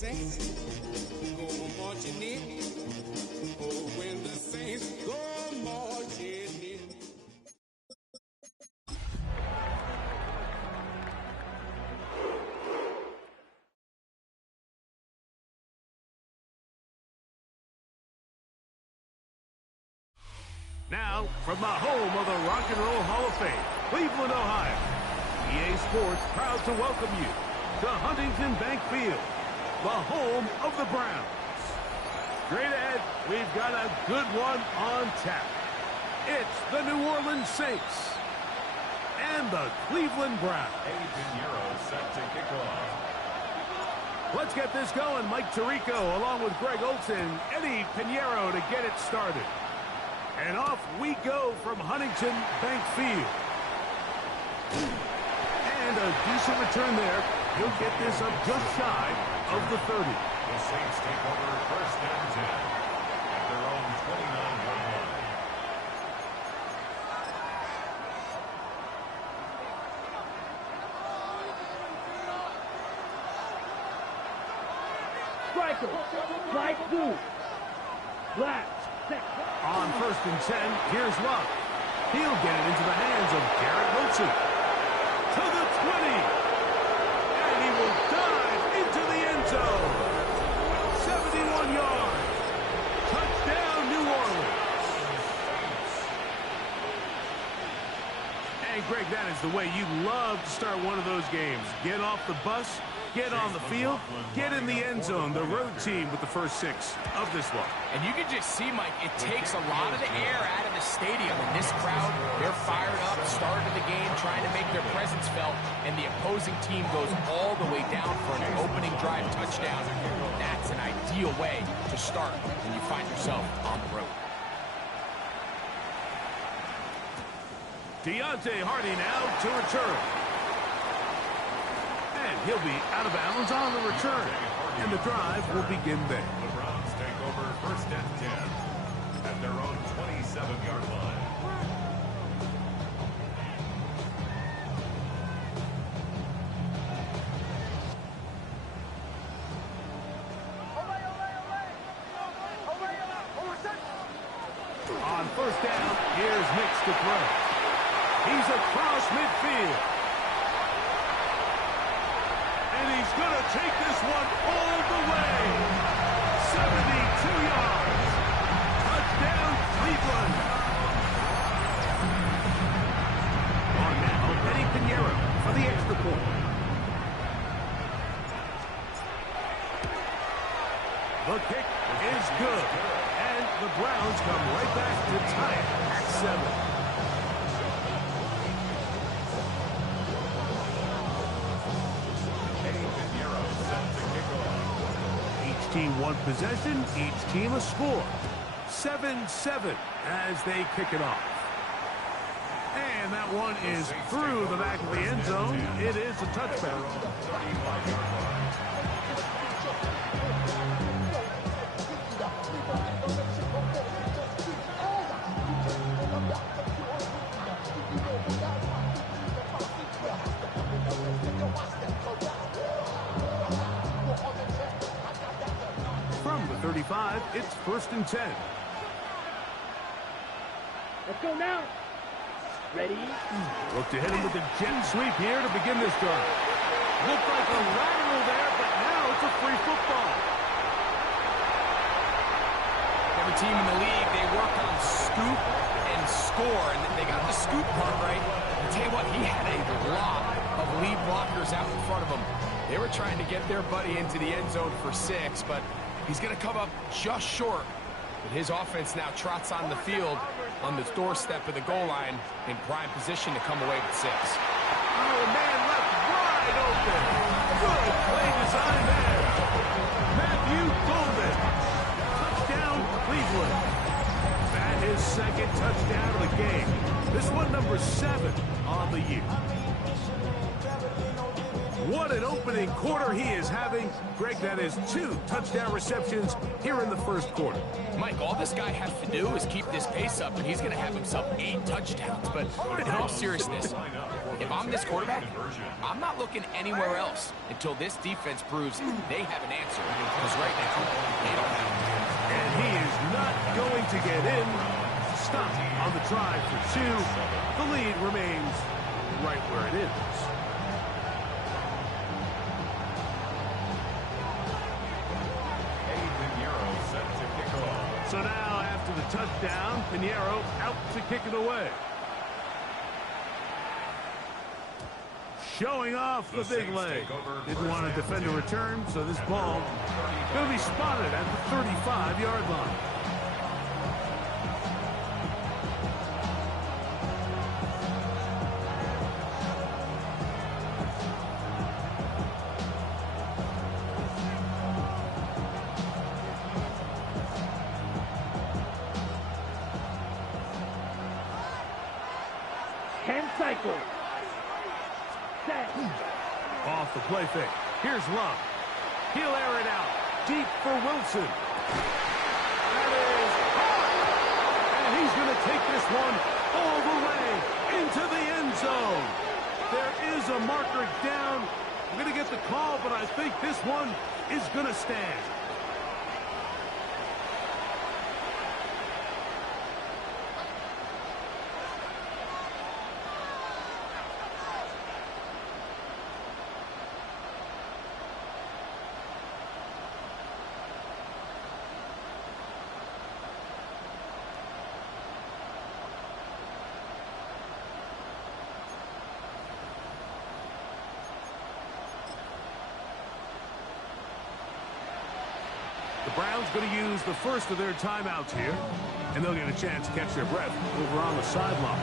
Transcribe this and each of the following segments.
Saints go marching in. Oh, when the Saints go marching in. Now, from the home of the Rock and Roll Hall of Fame, Cleveland, Ohio, EA Sports proud to welcome you to Huntington Bank Field, the home of the Browns. Straight ahead, we've got a good one on tap. It's the New Orleans Saints and the Cleveland Browns. Eddie Pinheiro set to kick off. Let's get this going. Mike Tirico along with Greg Olson, Eddie Pinheiro to get it started. And off we go from Huntington Bank Field. And a decent return there. He'll get this up just shy of the 30. The Saints take over first and 10 at their own 29-yard line. Striker, right through. Black. On first and 10, here's Luck. He'll get it into the hands of Garrett Wilson. To the 20. And he will dive into the end zone. 71 yards. Touchdown, New Orleans. Hey, Greg, that is the way you love to start one of those games. Get off the bus, get on the field, get in the end zone. The road team with the first 6 of this one. And you can just see, Mike, it takes a lot of the air out of the stadium. And this crowd, they're fired up, started the game, trying to make their presence felt. And the opposing team goes all the way down for an opening drive touchdown. That's an ideal way to start when you find yourself on the road. Deontay Hardy now to return. And he'll be out of bounds on the return. And the drive will begin there. The Browns take over first and 10 at their own 27-yard line. On first down, here's Nix to throw. He's across midfield. And he's going to take this one all the way. 72 yards. Touchdown, Cleveland. On now, Eddie Pinheiro for the extra point. The kick is good. And the Browns come right back to tie it at 7. Team one possession, each team a score. 7-7 as they kick it off. And that one is through the back of the end zone. It is a touchback. From the 35, it's first and 10. Let's go now. Ready? Look to hit him with a jet sweep here to begin this drive. Looked like a lateral there, but now it's a free football. Every team in the league, they work on scoop and score, and they got the scoop part right. I'll tell you what, he had a lot of lead blockers out in front of him. They were trying to get their buddy into the end zone for 6, but he's going to come up just short. But his offense now trots on the field on the doorstep of the goal line in prime position to come away with 6. Oh, man, left wide open. Good play design there. Matthew Golden. Touchdown, Cleveland. And his second touchdown of the game. This one number 7 on the year. What an opening quarter he is having. Greg, that is 2 touchdown receptions here in the first quarter. Mike, all this guy has to do is keep this pace up, and he's going to have himself 8 touchdowns. But in all seriousness, if I'm this quarterback, I'm not looking anywhere else until this defense proves they have an answer. Because right now, they don't have one. And he is not going to get in. Stop on the try for 2. The lead remains right where it is. So now, after the touchdown, Pinheiro out to kick it away. Showing off the big leg. Didn't want to defend a return, so this ball going to be spotted at the 35-yard line. Cycle. Set. Off the play fake. Here's Love. He'll air it out. Deep for Wilson. That is hard. And he's going to take this one all the way into the end zone. There is a marker down. I'm going to get the call, but I think this one is going to stand. The Browns going to use the first of their timeouts here, and they'll get a chance to catch their breath over on the sideline.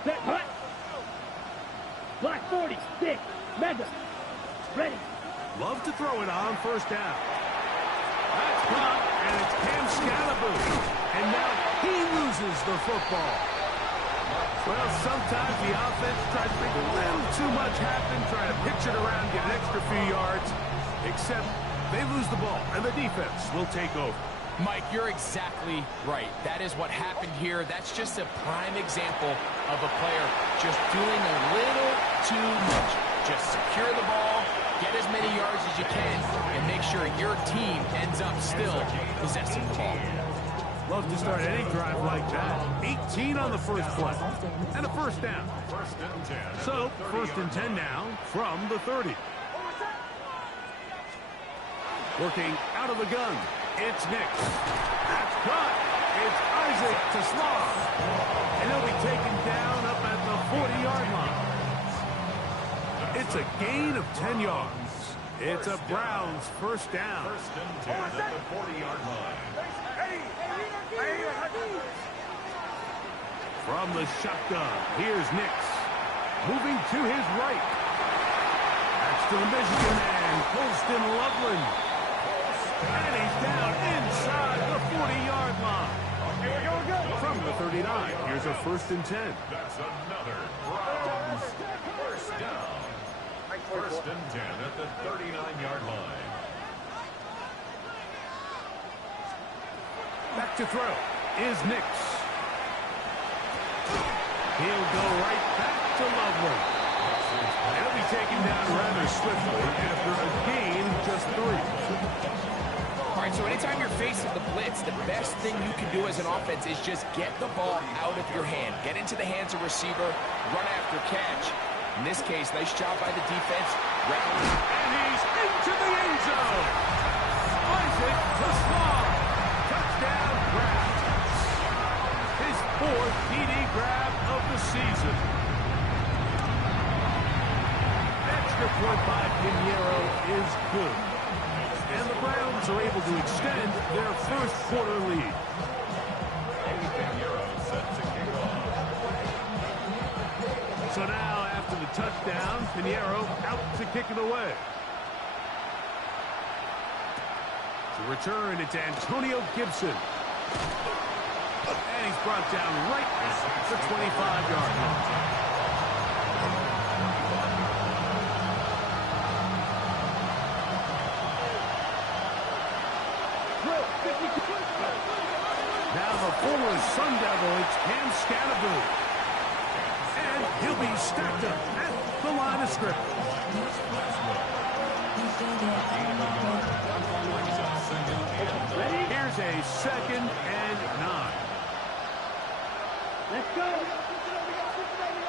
Set, hut. Block 40, stick, mega. Ready. Love to throw it on first down. That's caught, and it's Cam Scalaboo. And now he loses the football. Well, sometimes the offense tries to make a little too much happen, trying to pitch it around, get an extra few yards, except they lose the ball, and the defense will take over. Mike, you're exactly right. That is what happened here. That's just a prime example of a player just doing a little too much. Just secure the ball, get as many yards as you can, and make sure your team ends up still possessing the ball. Love to start any drive like that. 18 on the first play, and a first down. So, first and 10 now from the 30. Working out of the gun. It's Nix. That's caught. It's Isaac to Slaw. And he'll be taken down up at the 40-yard line. It's a gain of 10 yards. It's a Browns first down. First and 10 at the 40-yard line. From the shotgun, here's Nix. Moving to his right. That's to the Michigan man, Colston Loveland. And he's down inside the 40-yard line. From the 39, here's a first and 10. That's another Browns first down. First and 10 at the 39-yard line. Back to throw is Nix. He'll go right back to Loveland. He'll be taken down rather swiftly after a gain of just 3. All right, so anytime you're facing the blitz, the best thing you can do as an offense is just get the ball out of your hand. Get into the hands of receiver, run after catch. In this case, nice job by the defense. And he's into the end zone. Isaac to Slaw. Touchdown, Browns. His 4th TD grab of the season. Extra point by Pinheiro is good. And the Browns are able to extend their first quarter lead. Pinheiro set to kick off. So now, after the touchdown, Pinheiro out to kick it away. To return, it's Antonio Gibson. And he's brought down right at the 25-yard line. Now the former Sun Devil, it's Cam Scatterboo. And he'll be stacked up at the line of scrimmage. Here's a 2nd and 9. Let's go.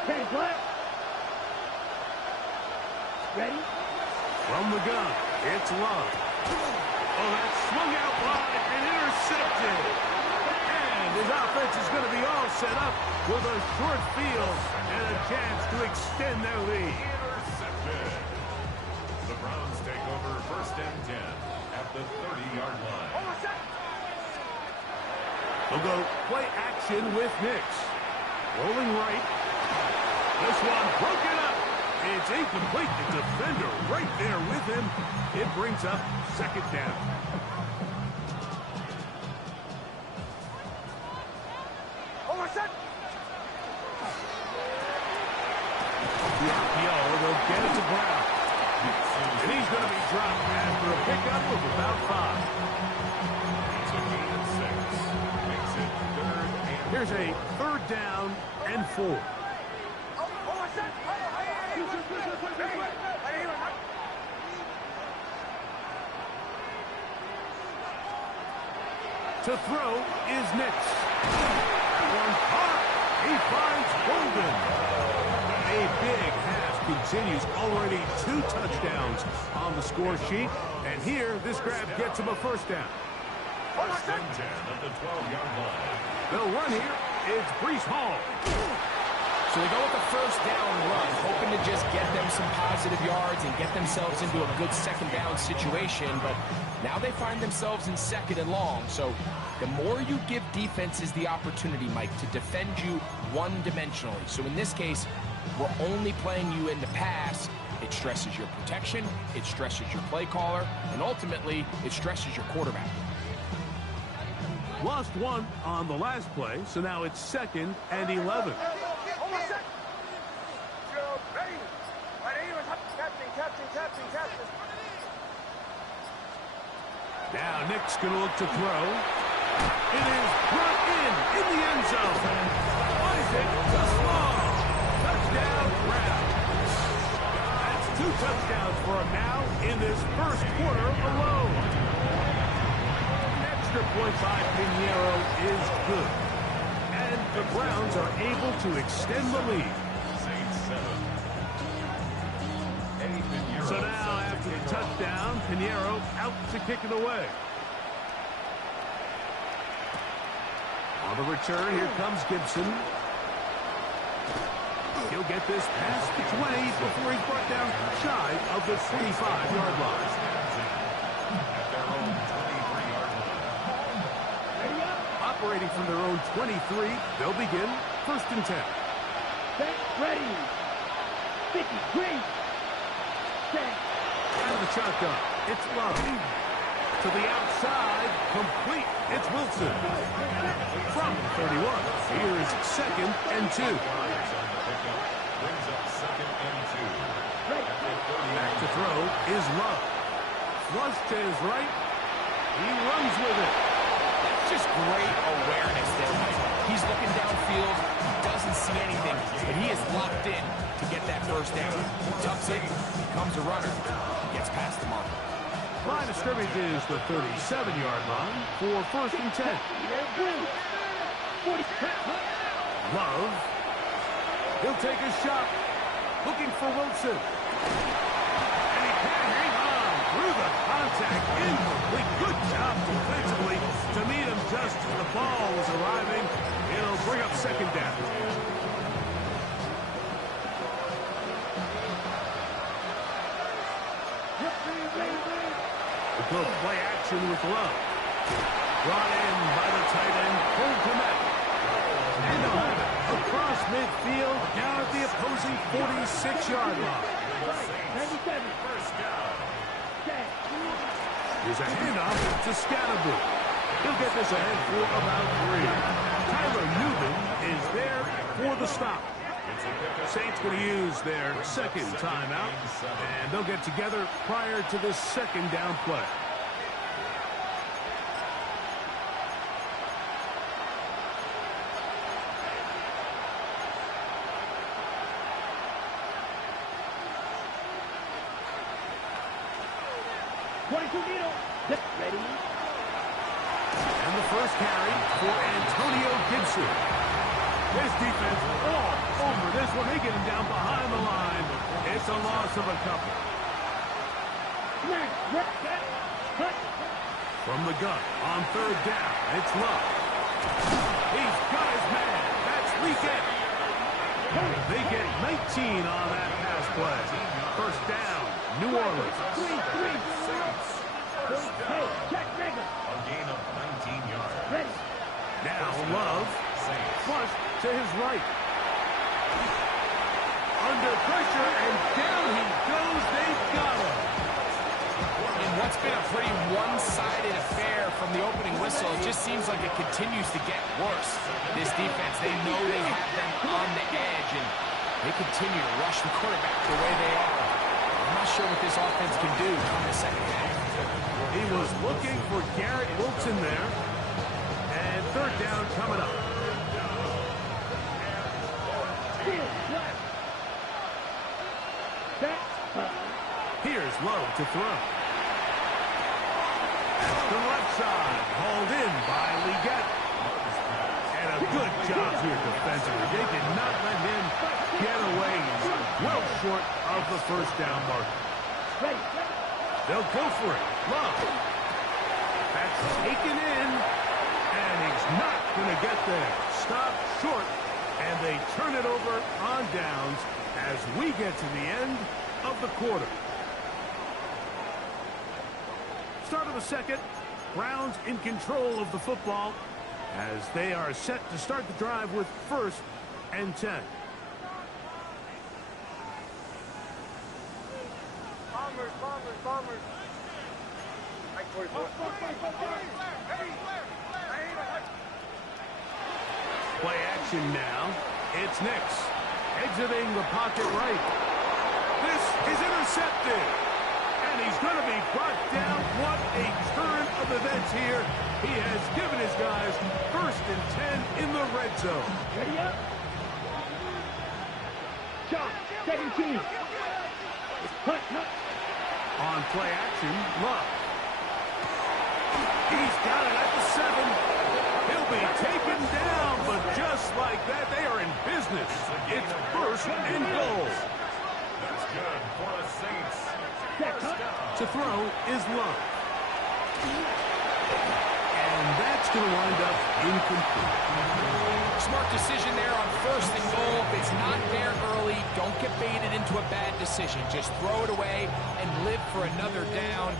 Okay, black. Ready? From the gun, it's Love. Oh, that's swung out wide and intercepted. And his offense is going to be all set up with a short field and a chance to extend their lead. Intercepted. The Browns take over 1st and 10 at the 30-yard line. They'll go play action with Nix. Rolling right. This one broken up. It's incomplete. The defender right there with him. It brings up 2nd down. The RPO, they'll get it to Brown. And he's going to be dropped after a pickup of about 5. Here's a 3rd down and 4. To throw is Nix. One hard. He finds Golden. A big half continues. Already 2 touchdowns on the score sheet. And here, this grab gets him a 1st down. 1st and 10 at the 12-yard line. They'll run here. It's Breece Hall. So they go with the 1st down run, hoping to just get them some positive yards and get themselves into a good 2nd down situation. But now they find themselves in 2nd and long. So the more you give defenses the opportunity, Mike, to defend you one-dimensionally. So in this case, we're only playing you in the pass. It stresses your protection, it stresses your play caller, and ultimately, it stresses your quarterback. Lost 1 on the last play, so now it's 2nd and 11. Now Nick's going to look to throw. It is brought in the end zone. Isaac to Small. Touchdown, Browns. That's 2 touchdowns for him now in this 1st quarter alone. An extra point by Pinheiro is good. And the Browns are able to extend the lead. So now, after the touchdown, Pinheiro out to kick it away. On the return, here comes Gibson. He'll get this past the 20 before he's brought down shy of the 25-yard line. Operating from their own 23, they'll begin 1st and 10. Set, ready. 50, green. Out of the shotgun, it's Love. To the outside, complete, it's Wilson. From 31, here is 2nd and 2. Brings up 2nd and 2. Back to throw is Love. Flush to his right. He runs with it. That's just great awareness there, Mike. He's looking downfield. He doesn't see anything, but he is locked in to get that 1st down. He tucks it, becomes a runner, gets past the mark. Line of scrimmage is the 37-yard line for 1st and 10. Love. He'll take a shot. Looking for Wilson. And he can't hang on through the contact. Incomplete. Good job defensively to meet him just as the ball was arriving. It'll bring up second down. The good play action with Love. Brought in by the tight end, Cole Kmet. And they'll have it across midfield, down at the opposing 46-yard line. 97. First down. Here's a handoff to Scatterboot. He'll get this ahead for about 3. Tyler Newman is there for the stop. Saints going to use their second timeout, and they'll get together prior to this second down play. Ready? And the first carry for Antonio Gibson. His defense all over this one. They get him down behind the line. It's a loss of a couple. From the gun on third down, it's Love. He's got his man. That's weekend. They get 19 on that pass play. First down, New Orleans. 3-3. Hey, check Rager. A gain of 19 yards. Ready. Now Love, flush to his right. Under pressure, and down he goes. They've got him. In what's been a pretty one-sided affair from the opening whistle, it just seems like it continues to get worse. This defense, they know they have them on the edge, and they continue to rush the quarterback the way they are. I'm not sure what this offense can do in the second half. He was looking for Garrett Wilson there. And third down coming up. Here's Lowe to throw. That's the left side. Hauled in by Leggett. And a good job here defensively. They did not let him get away. Well short of the first down marker. They'll go for it. Love. That's taken in. And he's not going to get there. Stop short. And they turn it over on downs as we get to the end of the quarter. Start of the second. Browns in control of the football as they are set to start the drive with 1st and 10. Bombers. Play action now. It's Nix exiting the pocket right. This is intercepted. And he's going to be brought down. What a turn of events here. He has given his guys 1st and 10 in the red zone. Ready up. Shot. 17. Punt. On play action, Love. He's got it at the 7. He'll be taken down, but just like that, they are in business. It's 1st and goal. That's good for the Saints. To throw is Love. And that's going to wind up incomplete. Smart decision there on 1st and goal. If it's not there early, don't get baited into a bad decision. Just throw it away and live for another down.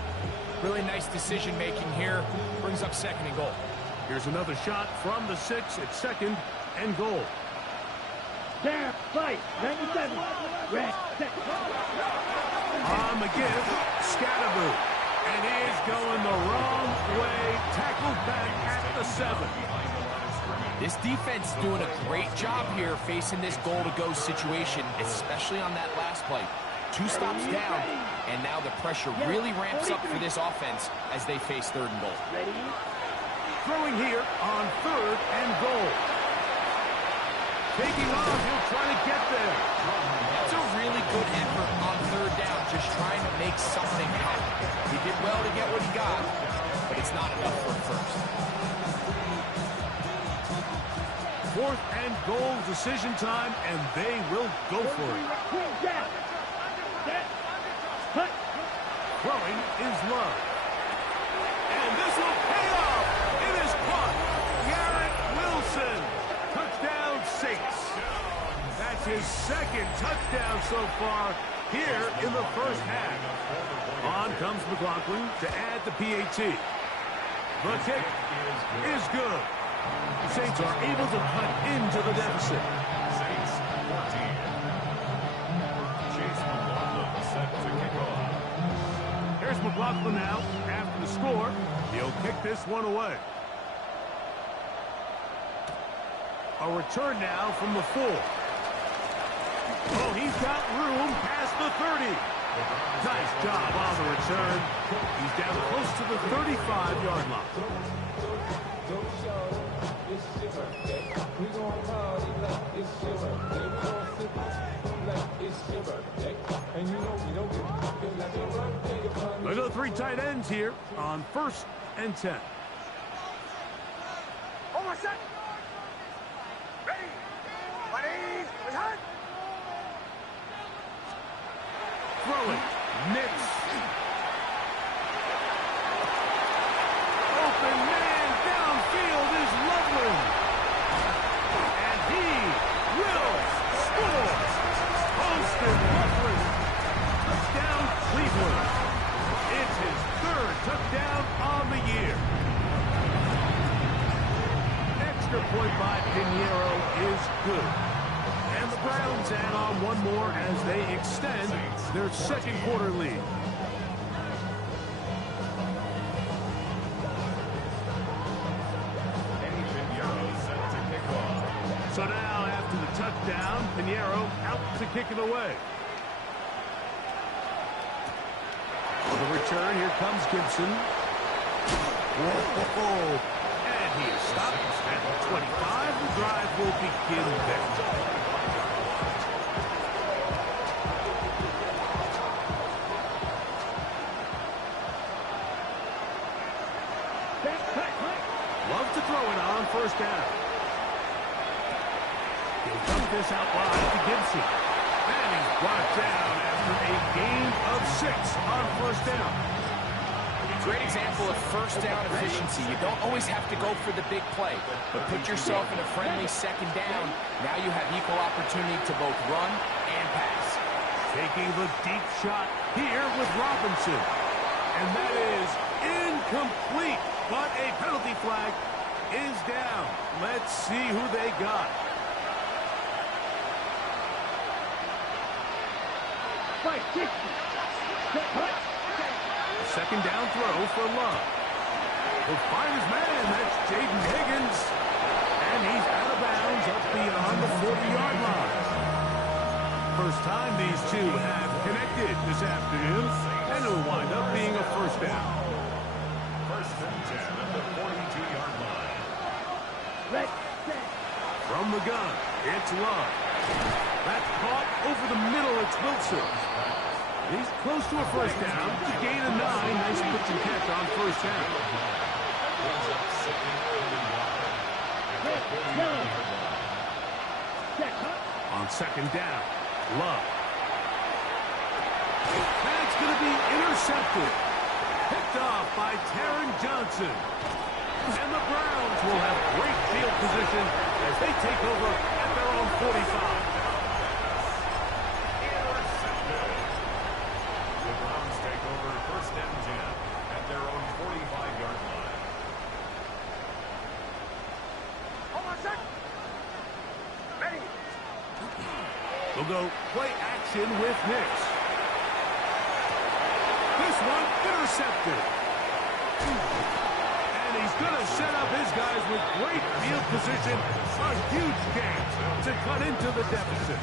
Really nice decision making here. Brings up 2nd and goal. Here's another shot from the 6 at 2nd and goal. Down, fight, 97. Red, set. On the give, Scatterboot. And he is going the wrong way. Tackled back at the 7. This defense is doing a great job here facing this goal-to-go situation, especially on that last play. 2 stops down, and now the pressure really ramps up for this offense as they face 3rd and goal. Ready? Throwing here on 3rd and goal. Taking on, he'll try to get there. That's a really good effort on 3rd down, just trying to make something happen. He did well to get what he got, but it's not enough for 1st. 4th and goal, decision time, and they will go for it. Throwing is Love. And this will pay off. It is caught. Garrett Wilson. his second touchdown so far here in the first half. On comes McLaughlin to add the PAT. The kick is good. The Saints are able to cut into the deficit. Saints 14. Chase McLaughlin set to kick off. Here's McLaughlin now. After the score, he'll kick this one away. A return now from the 4. Oh, he's got room past the 30. Nice job on the return. He's down close to the 35-yard line. They go 3 tight ends here on 1st and 10. Over set. Ready. Buddies. Return. Throwing. Nix. Open man downfield is Loveland. And he will score. Austin Loveland. Touchdown Cleveland. It's his 3rd touchdown on the year. Extra point by Pinheiro is good. And the Browns add on one more as they extend their 2nd quarter lead. So now, after the touchdown, Pinheiro out to kick it away. For the return, here comes Gibson. Whoa. And he is stopped at the 25. The drive will begin there. Love to throw it on 1st down. He'll dump this out wide to Gibson. And he's brought down after a gain of 6 on 1st down. Great example of 1st down efficiency. You don't always have to go for the big play, but put yourself in a friendly 2nd down. Now you have equal opportunity to both run and pass. Taking the deep shot here with Robinson. And that is incomplete, but a penalty flag is down. Let's see who they got. Fight 60. Set punt. 2nd down throw for Love. He'll find his man. That's Jaden Higgins. And he's out of bounds up beyond the 40-yard line. First time these two have connected this afternoon. And it'll wind up being a 1st down. 1st and 10 at the 42-yard line. Red. Set. From the gun, it's Love. That's caught over the middle. It's Wilson. He's close to a 1st down. To gain a 9. Nice pitch and catch on 1st down. On 2nd down, Love. That's going to be intercepted. Picked off by Taron Johnson. And the Browns will have great field position as they take over at their own 45. The Browns take over 1st and 10 at their own 45-yard line. Over set. Ready. We'll go play action with Nix. This one intercepted. And he's going to set up his guys with great field position. A huge gain to cut into the deficit.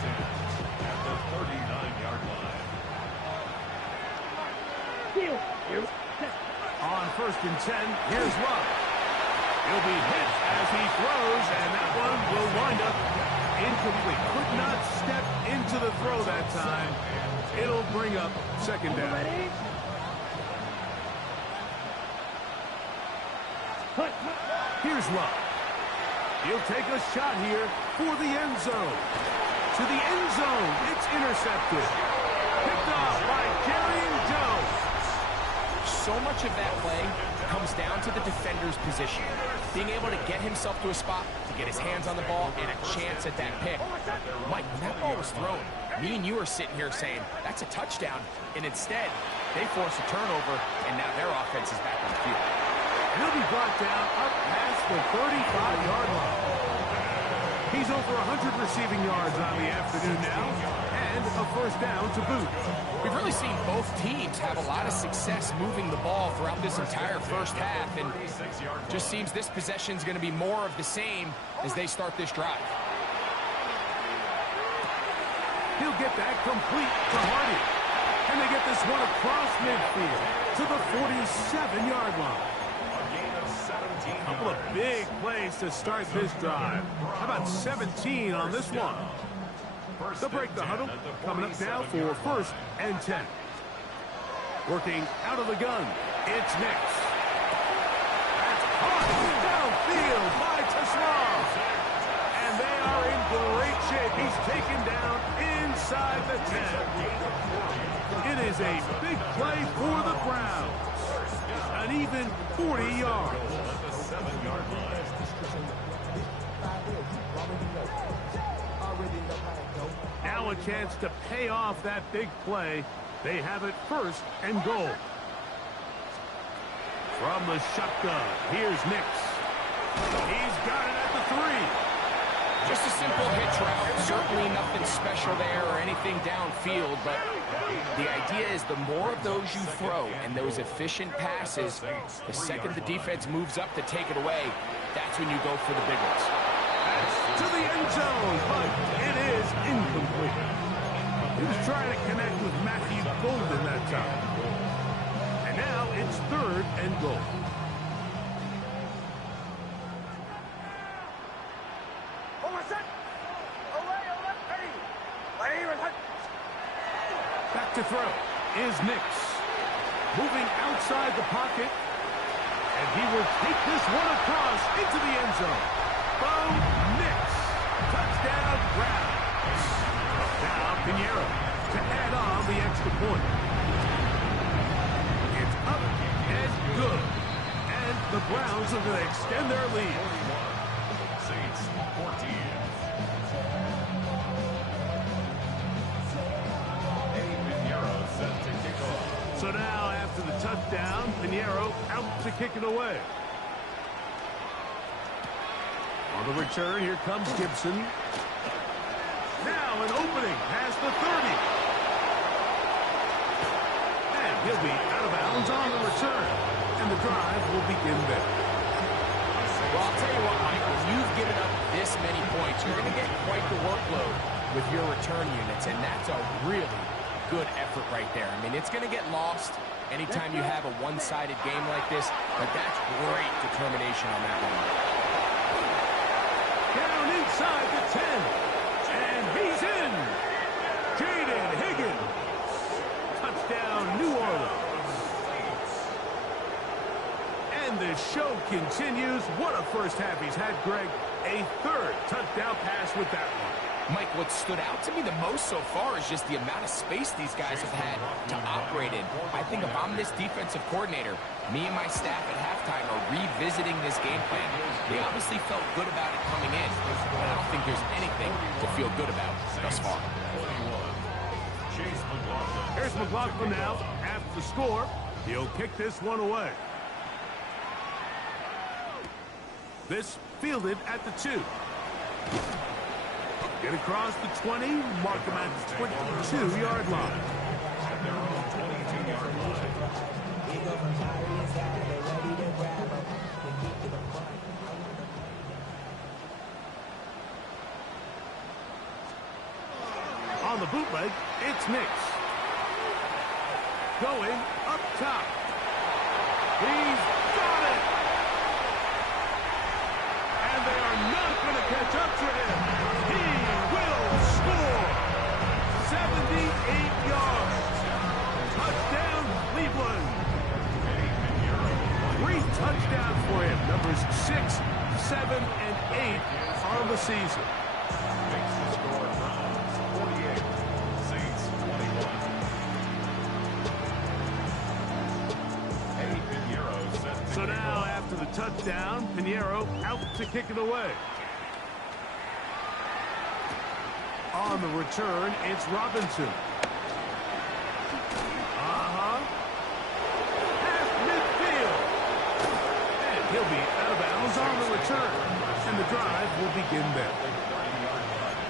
At the 39-yard line. Field. On 1st and 10, here's Love. He'll be hit as he throws, and that one will wind up incomplete. Could not step into the throw that time. It'll bring up 2nd down. Ready. Punt. Here's Love. He'll take a shot here for the end zone. To the end zone. It's intercepted. Picked off by Jerry Jones. so much of that play comes down to the defender's position. Being able to get himself to a spot, to get his hands on the ball, and a chance at that pick. Mike, when that ball was thrown, me and you are sitting here saying, that's a touchdown. And instead, they force a turnover, and now their offense is back on the field. He'll be brought down up past the 35-yard line. He's over 100 receiving yards on the afternoon now, and a first down to boot. We've really seen both teams have a lot of success moving the ball throughout this entire first half, and just seems this possession is going to be more of the same as they start this drive. He'll get that complete to Hardy, and they get this one across midfield to the 47-yard line. A couple of big plays to start this drive. How about 17 on this one? They'll break the huddle. Coming up now for first and 10. Working out of the gun, it's Nix. That's caught downfield by Teslam. And they are in great shape. He's taken down inside the 10. It is a big play for the Browns. An even 40 yards. Now a chance to pay off that big play. They have it first and goal. From the shotgun, here's Nix. He's got it at the 3. Just a simple hitch route. Certainly nothing special there or anything downfield, but the idea is the more of those you throw and those efficient passes, the second the defense moves up to take it away, that's when you go for the big ones. To the end zone, but it is incomplete. He was trying to connect with Matthew Golden that time. And now it's third and goal. Back to throw is Nix. Moving outside the pocket. And he will take this one across into the end zone. Bo Nix. Touchdown Browns. Now Pinheiro to add on the extra point. It's up and good. And the Browns are going to extend their lead. Saints 14. So now, after the touchdown, Pinheiro out to kick it away. On the return, here comes Gibson. Now an opening past the 30. And he'll be out of bounds on the return. And the drive will begin there. Well, I'll tell you what, Mike, when you've given up this many points, you're going to get quite the workload with your return units, and that's a really good effort right there. I mean, it's going to get lost anytime you have a one-sided game like this, but that's great determination on that one. Down inside the 10, and he's in. Jaden Higgins. Touchdown, New Orleans. And the show continues. What a first half he's had, Greg. A third touchdown pass with that one. Mike, what stood out to me the most so far is just the amount of space these guys have had to operate in. I think if I'm this defensive coordinator, me and my staff at halftime are revisiting this game plan. They obviously felt good about it coming in, but I don't think there's anything to feel good about thus far. Here's McLaughlin now. After the score, he'll kick this one away. This fielded at the 2. Get across the 20, mark him at the 22-yard line. On the bootleg, it's Nix. Going up top. He's got it! And they are not going to catch up to him. He will score. 78 yards. Touchdown, Cleveland. 3 touchdowns for him. Numbers 6, 7, and 8 on the season. Makes the score Browns 48, Saints 21. touchdown. Pinheiro out to kick it away. On the return, it's Robinson. Past midfield. And he'll be out of bounds on the return. And the drive will begin there.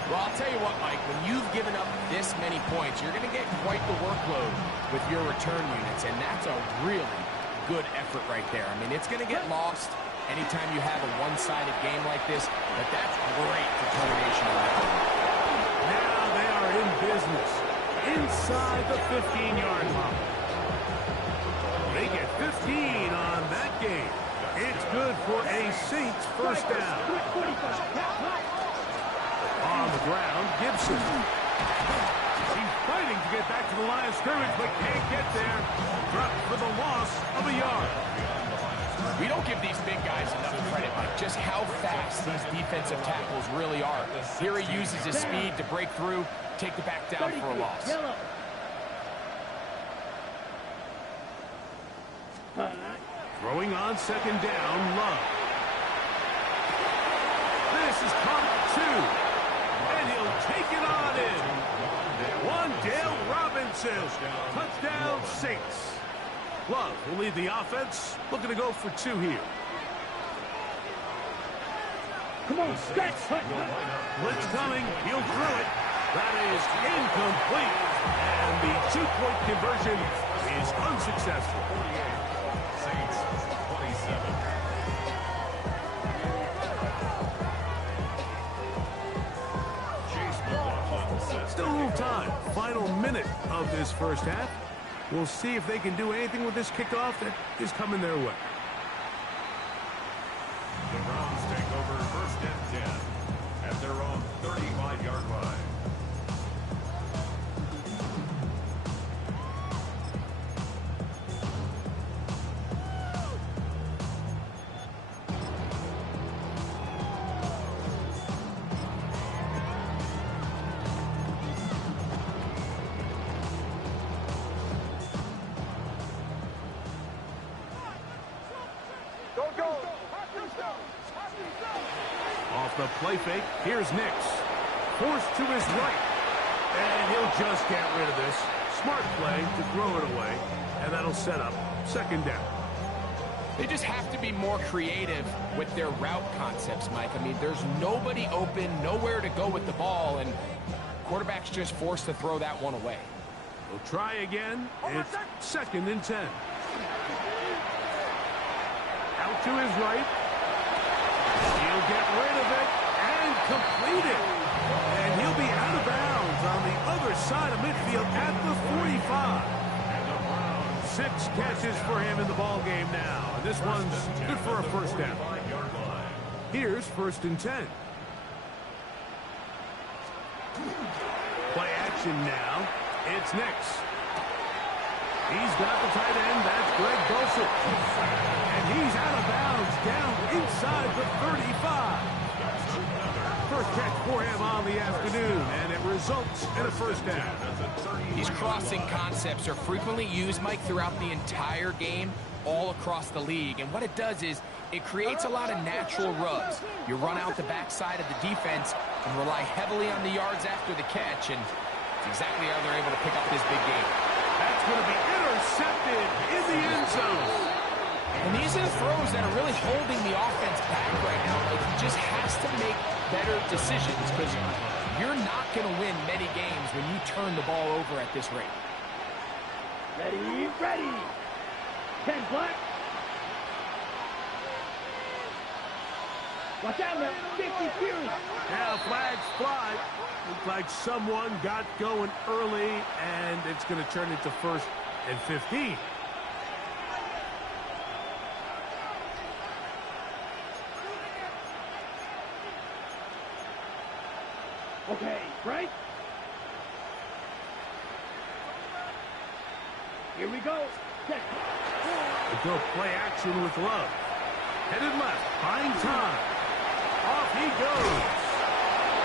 Well, I'll tell you what, Mike, when you've given up this many points, you're going to get quite the workload with your return units, and that's a really good effort right there. I mean, it's going to get lost anytime you have a one-sided game like this, but that's great determination on that one. Now they are in business inside the 15-yard line. They get 15 on that game. It's good for a Saints first down. On the ground, Gibson. He's fighting to get back to the line of scrimmage, but can't get there. Dropped for the loss of a yard. We don't give these big guys enough credit, Mike, just how fast these defensive tackles really are. Here he uses his speed to break through, take the back down for a loss. Throwing on second down, Love. This is caught at 2. And he'll take it on in. Wan'Dale Robinson. Touchdown, Saints. Love will lead the offense. Looking to go for 2 here. Come on, stretch. Blitz coming. He'll throw it. That is incomplete. And the 2-point conversion is unsuccessful. Saints 27. Still a little time. Final minute of this first half. We'll see if they can do anything with this kickoff that is coming their way. The Browns take over first and 10 at their own 35-yard line. Off the play fake, here's Nix. Forced to his right. And he'll just get rid of this. Smart play to throw it away. And that'll set up second down. They just have to be more creative with their route concepts, Mike. I mean, there's nobody open, nowhere to go with the ball, and quarterback's just forced to throw that one away. We'll try again. It's second and 10. Out to his right. He'll get rid of it and complete it. And he'll be out of bounds on the other side of midfield at the 45. 6 catches for him in the ball game now. And this one's good for a first down. Here's first and 10. Play action now. It's Nix. He's got the tight end. That's Greg Dulcich. And he's out of bounds down inside the 35. First catch for him on the afternoon, and it results in a first down. These crossing concepts are frequently used, Mike, throughout the entire game, all across the league. And what it does is it creates a lot of natural rubs. You run out the backside of the defense and rely heavily on the yards after the catch, and it's exactly how they're able to pick up this big game. That's going to be intercepted in the end zone. And these are the throws that are really holding the offense back right now. Like, he just has to make better decisions because you're not going to win many games when you turn the ball over at this rate. Ready, ready. 10 black. Watch out now. 50 Fury. Now flags fly. Looks like someone got going early, and it's going to turn into first and 15. Okay, right? Here we go. Set. They go play action with Love. Headed left, buying time. Off he goes.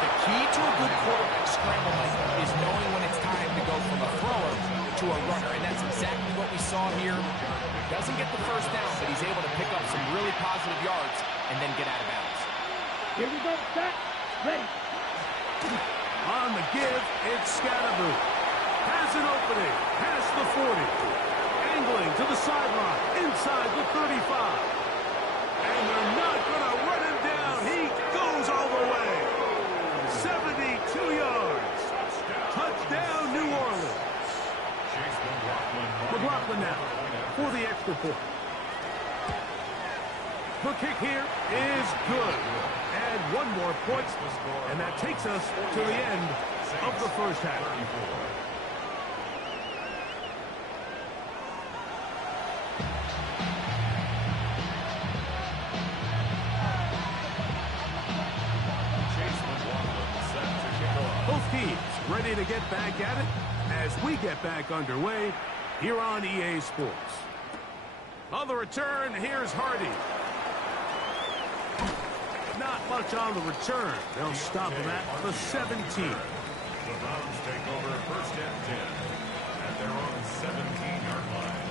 The key to a good quarterback scramble, Mike, is knowing when it's time to go from a thrower to into a runner, and that's exactly what we saw here. Doesn't get the first down, but he's able to pick up some really positive yards and then get out of bounds. Here we go, set, ready. On the give, it's Scatterboot. Has an opening, past the 40. Angling to the sideline, inside the 35. And they're not going to run him down. He goes all the way. 72 yards. Touchdown, New Orleans. McLaughlin now for the extra point. The kick here is good. Add one more point, and that takes us to the end of the first half. Both teams ready to get back at it as we get back underway here on EA Sports. On the return, here's Hardy. Not much on the return. They'll stop him at the 17. The Browns take over first and 10 at their own 17-yard line.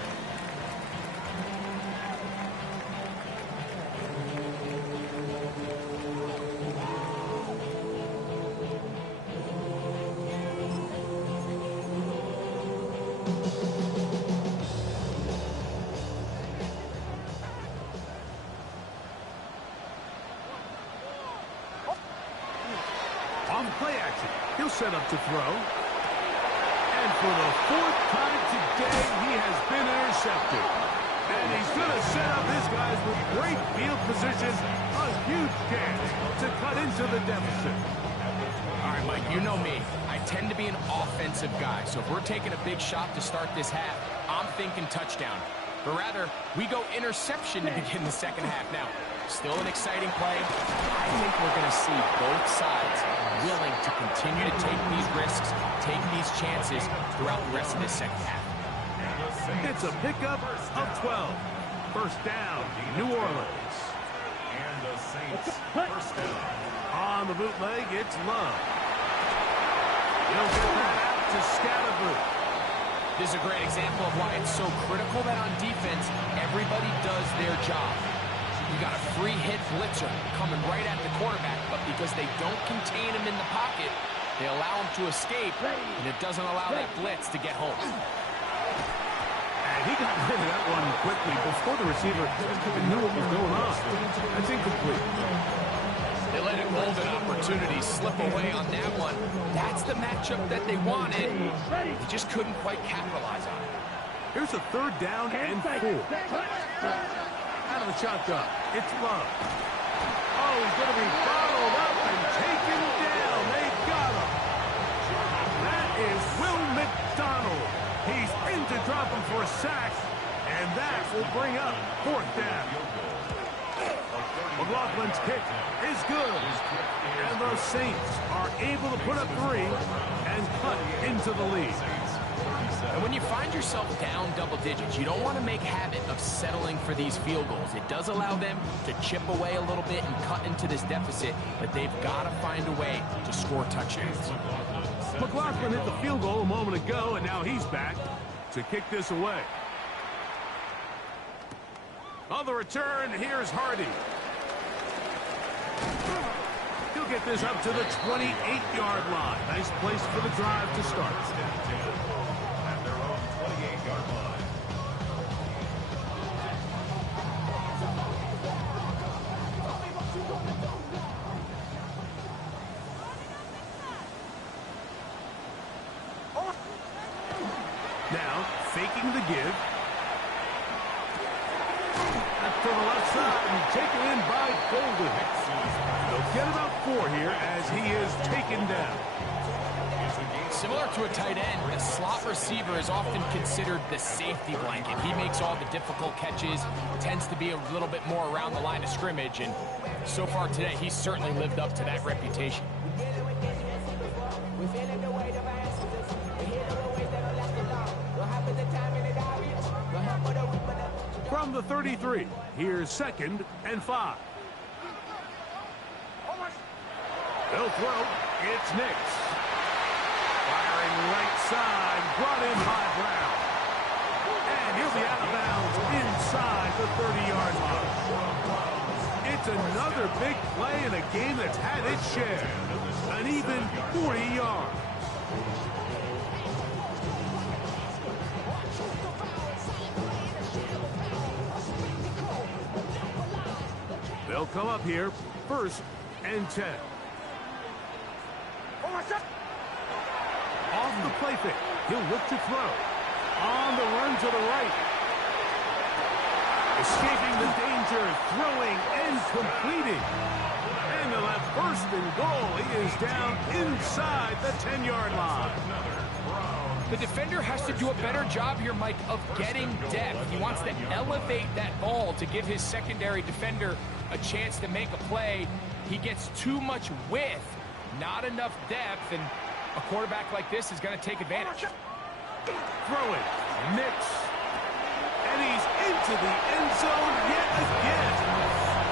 On play action, he'll set up to throw. And for the fourth time today, he has been intercepted. And he's going to set up his guys with great field position. A huge chance to cut into the deficit. All right, Mike, you know me. I tend to be an offensive guy, so if we're taking a big shot to start this half, I'm thinking touchdown. But rather, we go interception to begin the second half. Now, still an exciting play. I think we're going to see both sides willing to continue to take these risks, take these chances throughout the rest of this second half. It's a pickup of 12. First down, New Orleans. And the Saints first down. On the bootleg, it's Love. He'll get that out to Scatterboot. This is a great example of why it's so critical that on defense, everybody does their job. You got a free hit blitzer coming right at the quarterback, but because they don't contain him in the pocket, they allow him to escape, and it doesn't allow that blitz to get home. And he got rid of that one quickly before the receiver even knew what was going on. That's incomplete. They let a golden opportunity slip away on that one. That's the matchup that they wanted. They just couldn't quite capitalize on it. Here's a third down and 4. Out of the shotgun, it's Love. Oh, he's going to be followed up and taken down. They got him. That is Will McDonald. He's in to drop him for a sack, and that will bring up fourth down. McLaughlin's kick is good, and the Saints are able to put up 3 and cut into the lead. And when you find yourself down double digits, you don't want to make habit of settling for these field goals. It does allow them to chip away a little bit and cut into this deficit, but they've got to find a way to score touchdowns. McLaughlin hit the field goal a moment ago, and now he's back to kick this away. On the return, here's Hardy. He'll get this up to the 28-yard line. Nice place for the drive to start. At their own 28-yard line. Now, faking the give. To the left side and taken in by Golden. They'll get about 4 here as he is taken down. Similar to a tight end, the slot receiver is often considered the safety blanket. He makes all the difficult catches, tends to be a little bit more around the line of scrimmage, and so far today, he's certainly lived up to that reputation. From the 33, here's 2nd and 5. They'll throw. It's Nix. Firing right side, brought in by Brown. And he'll be out of bounds inside the 30-yard line. It's another big play in a game that's had its share. An even 40 yards. They'll come up here, 1st and 10. Off the play fake. He'll look to throw. On the run to the right. Escaping the danger, throwing and completing. And they'll have 1st and goal. He is down inside the 10-yard line. The defender has to do a better job here, Mike, of getting depth. He wants to elevate that ball to give his secondary defender a chance to make a play. He gets too much width, not enough depth, and a quarterback like this is going to take advantage. Throwing, Nix, and he's into the end zone yet again.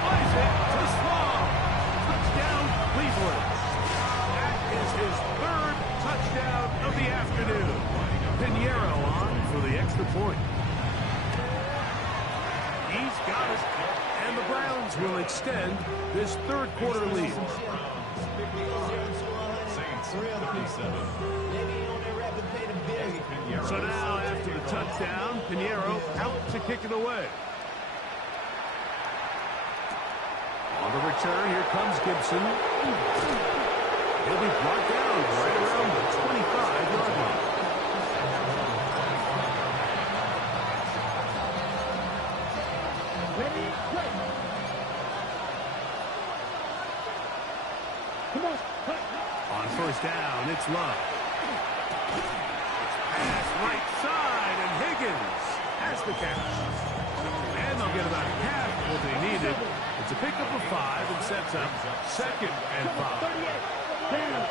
Flies it to Sloan. Touchdown, Cleveland. That is his 3rd touchdown of the afternoon. Pinheiro on for the extra point. He's got it, and the Browns will extend this 3rd quarter lead. So now, after the touchdown, Pinheiro out to kick it away. On the return, here comes Gibson. He'll be brought down right around the 25-yard line. Ready, play. Come on, cut. On 1st down, it's Love. Pass right side, and Higgins has the catch. And they'll get about half of what they needed. It's a pickup of 5 and sets up 2nd and 5. 38. Down.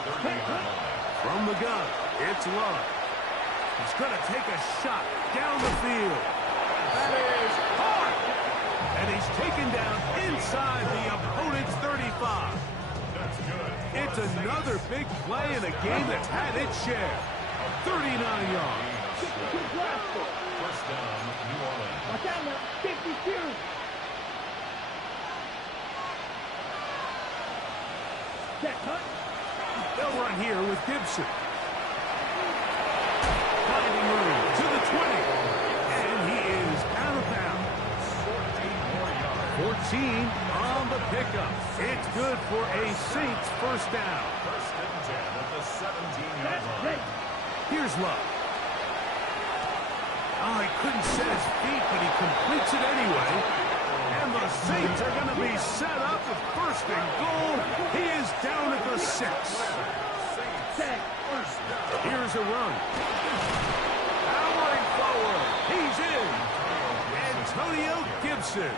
From the gun, it's Love. He's going to take a shot down the field. That is hard. And he's taken down inside the opponent's 35. It's another big play in a game that's had its share. 39 yards. 1st down, New Orleans. Watch out now. 52. Check, cut. They'll run here with Gibson. Finding room to the 20. And he is out of bounds. 14 on the pickup. It's good for a Saints 1st down. 1st and 10 at the 17-yard line. Here's Love. Oh, he couldn't set his feet, but he completes it anyway. And the Saints are going to be set up with 1st and goal. He is down at the 6. Here's a run. Powering forward. He's in. Antonio Gibson.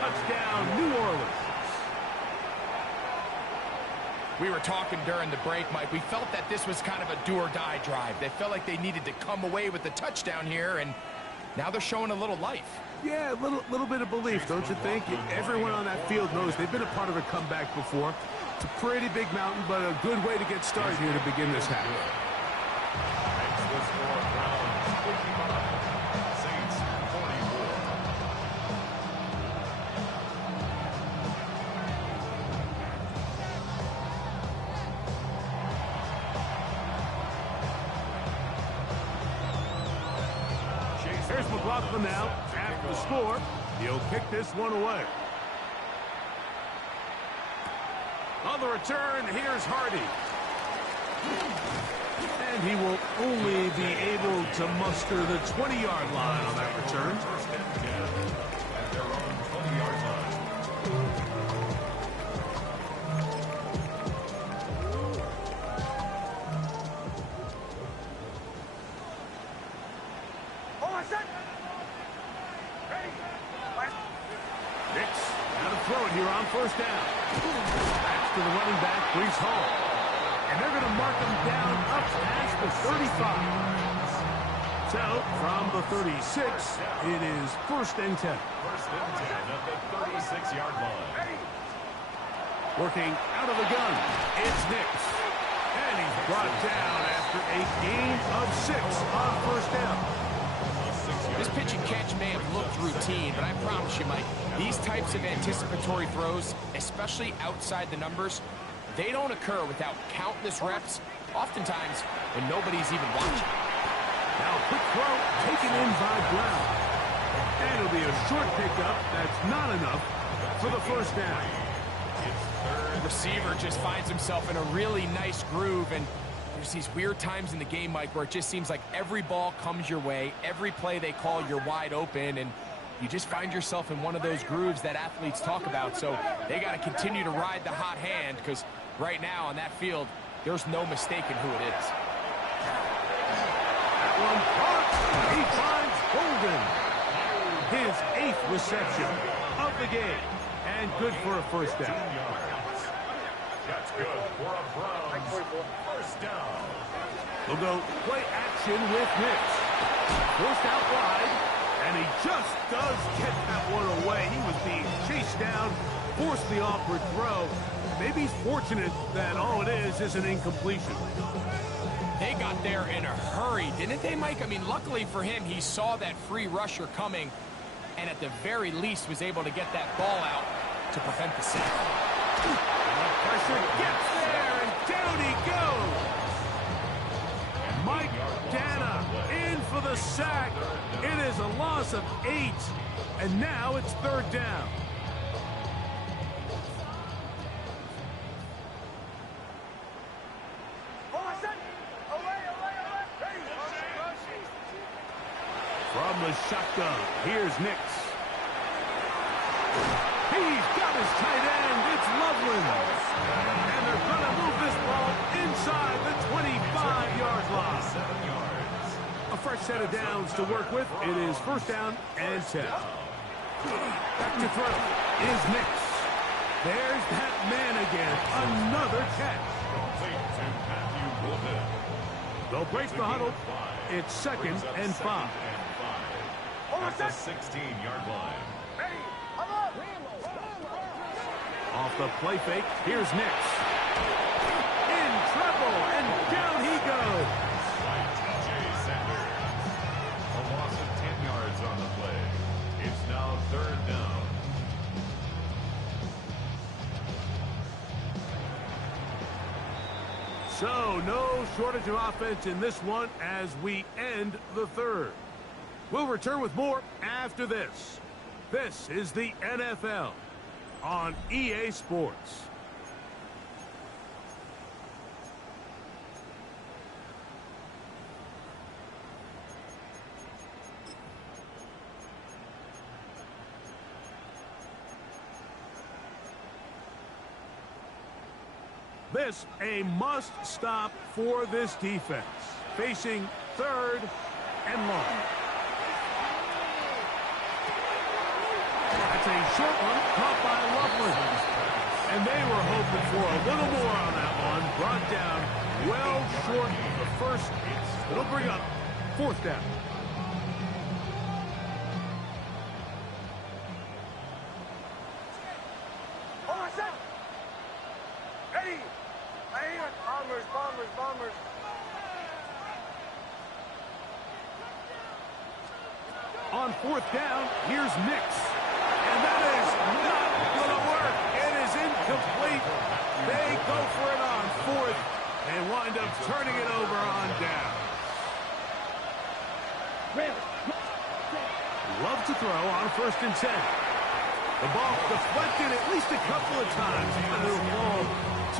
Touchdown, New Orleans. We were talking during the break, Mike. We felt that this was kind of a do-or-die drive. They felt like they needed to come away with the touchdown here, and now they're showing a little life. Yeah, a little bit of belief, don't you think? Everyone on that field knows they've been a part of a comeback before. It's a pretty big mountain, but a good way to get started here to begin this half. Saints 44. Here's McLaughlin now. After the score, he'll kick this one away. On the return, here's Hardy. And he will only be able to muster the 20-yard line on that return. 1st and 10 at their own 20-yard line. Nix, now to throw it here on 1st down. Back to the running back, Breece Hall. And they're going to mark him down up past the 35. So, from the 36, it is 1st and 10. 1st and 10 at the 36-yard line. Working out of the gun, it's Nix. And he's brought down after a a gain of 6 on first down. This pitch and catch may have looked routine, but I promise you, Mike, these types of anticipatory throws, especially outside the numbers, they don't occur without countless reps, oftentimes when nobody's even watching. Now quick throw taken in by Brown. And it'll be a short pickup. That's not enough for the first down. The receiver just finds himself in a really nice groove, and there's these weird times in the game, Mike, where it just seems like every ball comes your way, every play they call, you're wide open, and you just find yourself in one of those grooves that athletes talk about. So they got to continue to ride the hot hand, because right now on that field, there's no mistaking who it is. That one caught. He finds Holden. His 8th reception of the game, and good for a first down. That's good for a Browns first down. We'll go play action with Nix. Forced out wide, and he just does get that one away. He was being chased down, forced the awkward throw. Maybe he's fortunate that all it is an incompletion. They got there in a hurry, didn't they, Mike? I mean, luckily for him, he saw that free rusher coming, and at the very least was able to get that ball out to prevent the sack. Pressure gets there, and down he goes. Mike Danna in for the sack. It is a loss of 8, and now it's third down. From the shotgun, here's Nix. He's got his tight end. It's Loveland. And they're going to move this ball inside the 25-yard line. 7 yards. A fresh set of downs to work with. It is first down and 10. Back to throw is Nix. There's that man again. Another catch. Complete to Matthew Wilton. They'll break the huddle. It's second and 5. At the 16-yard line. Off the play fake, here's Nix. In trouble, and down he goes. By T.J. Sanders. A loss of 10 yards on the play. It's now third down. So, no shortage of offense in this one as we end the third. We'll return with more after this. This is the NFL on EA Sports. This a must-stop for this defense, facing third and long. That's a short one caught by Loveland. And they were hoping for a little more on that one. Brought down well short of the first. It'll bring up fourth down. Bombers. On fourth down, here's Nix. And that is not going to work. It is incomplete. They go for it on fourth and wind up turning it over on down. Love to throw on first and 10. The ball deflected at least a couple of times, and it'll fall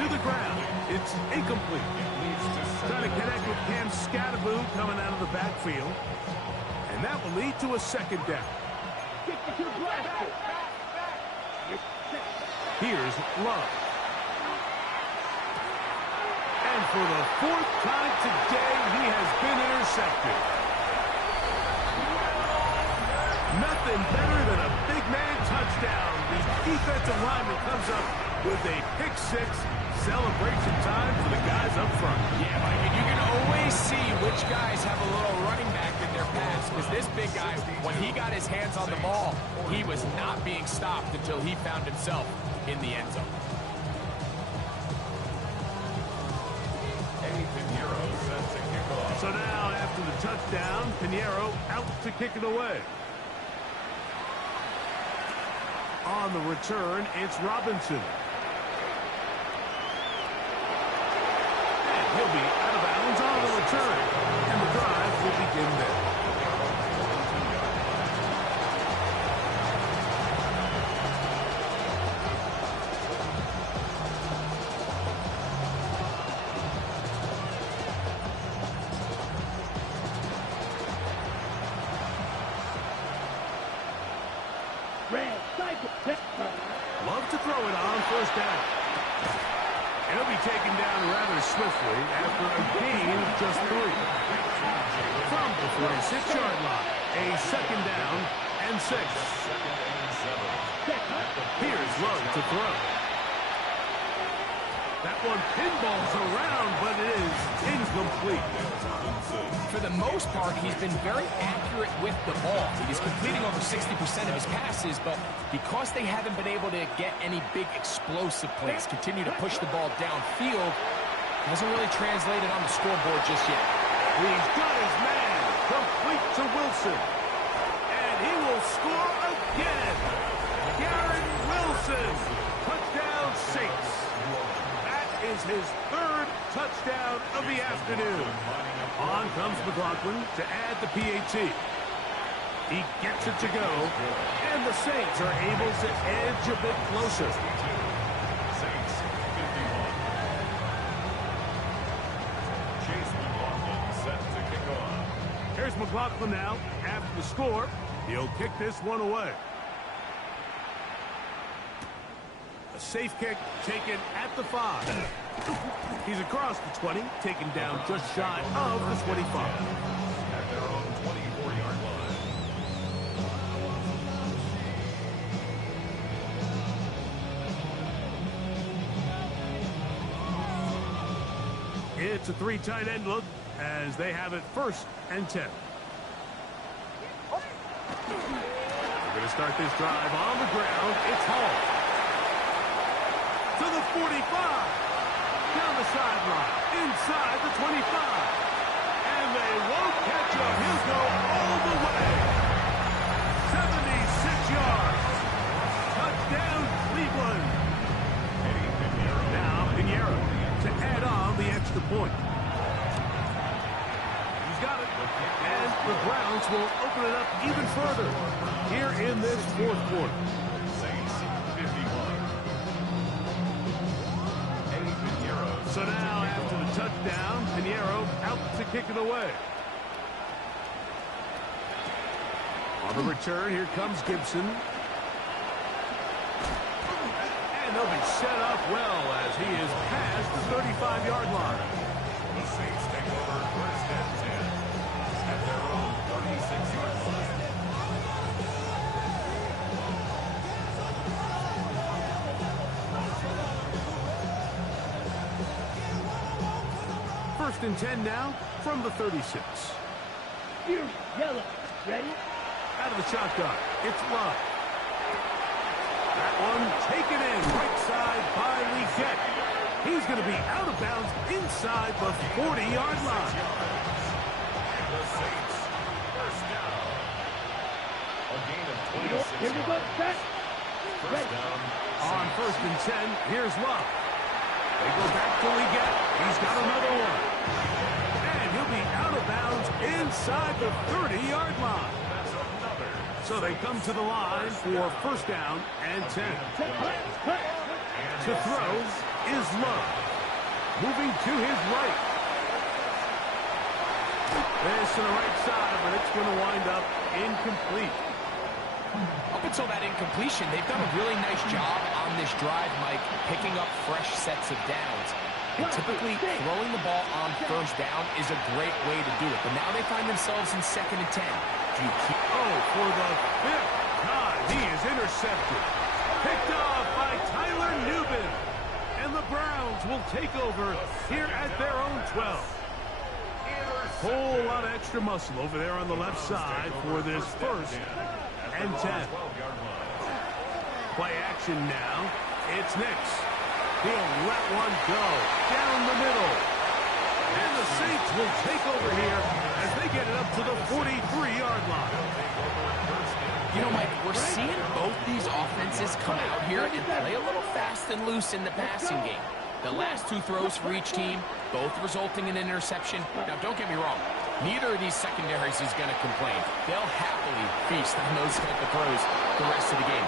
to the ground. It's incomplete. Trying to connect with Cam Scatterboom coming out of the backfield. And that will lead to a second down. Here's Love. And for the fourth time today, he has been intercepted. Nothing better than a big man touchdown. The defensive lineman comes up with a pick six. Celebration time for the guys up front. Yeah, Mike, and you can always see which guys have a little running back in their pass, because this big guy, when he got his hands on the ball, he was not being stopped until he found himself in the end zone. Ethan Hero sets a kick touchdown. Pinheiro out to kick it away. On the return, it's Robinson. And he'll be out of bounds on the return. And the drive will begin there. Love to throw it on first down. He'll be taken down rather swiftly after a gain of just 3. From the 46-yard line, a second down and 6. Here's Love to throw. That one pinballs around, but it is incomplete. For the most part, he's been very accurate with the ball. He's completing over 60% of his passes, but because they haven't been able to get any big explosive plays, continue to push the ball downfield, hasn't really translated on the scoreboard just yet. He's got his man, complete to Wilson. And he will score again. Garrett Wilson, touchdown Saints. That is his 3rd touchdown of the afternoon. On comes McLaughlin to add the PAT. He gets it to go, and the Saints are able to edge a bit closer. Saints 51. Chase McLaughlin set to kick off. Here's McLaughlin now. After the score, he'll kick this one away. A safe kick taken at the 5. He's across the 20, taken down just shy of the 25. At their own 24-yard line. It's a 3 tight end look as they have it 1st and 10. We're going to start this drive on the ground. It's Hall. To the 45. Down the sideline. Inside the 25. And they won't catch him. He'll go all the way. 76 yards. Touchdown, Cleveland. Now Pinheiro to add on the extra point. He's got it. And the Browns will open it up even further here in this 4th quarter. Saints 51. So now, after the touchdown, Pinheiro out to kick it away. On the return, here comes Gibson. And they'll be set up well as he is past the 35-yard line. The Saints take over 1st and 10 at their own 36-yard line. 1st and 10 now from the 36. Here's yellow. Ready? Out of the shotgun, it's Love. That one taken in right side by Leggett. He's going to be out of bounds inside the 40-yard line. The Saints 1st down. A gain of 26 Here we go. Set. 1st down. On 1st and 10, here's Love. They go back to Leggett. He's got another one. And he'll be out of bounds inside the 30-yard line. That's another. So they come to the line for 1st down and 10. To throw is Love. Moving to his right. This to the right side, but it's going to wind up incomplete. Up until that incompletion, they've done a really nice job on this drive, Mike, picking up fresh sets of downs. And typically, throwing the ball on 1st down is a great way to do it. But now they find themselves in 2nd and 10. Do you keep... Oh, for the 5th time, he is intercepted. Picked off by Tyler Nubin. And the Browns will take over here at their own 12. Whole lot of extra muscle over there on the left side for this 1st and 10. Play action now. It's Nix. He'll let one go down the middle. And the Saints will take over here as they get it up to the 43-yard line. You know, Mike, we're seeing both these offenses come out here and play a little fast and loose in the passing game. The last two throws for each team, both resulting in an interception. Now, don't get me wrong. Neither of these secondaries is going to complain. They'll happily feast on those type of throws the rest of the game.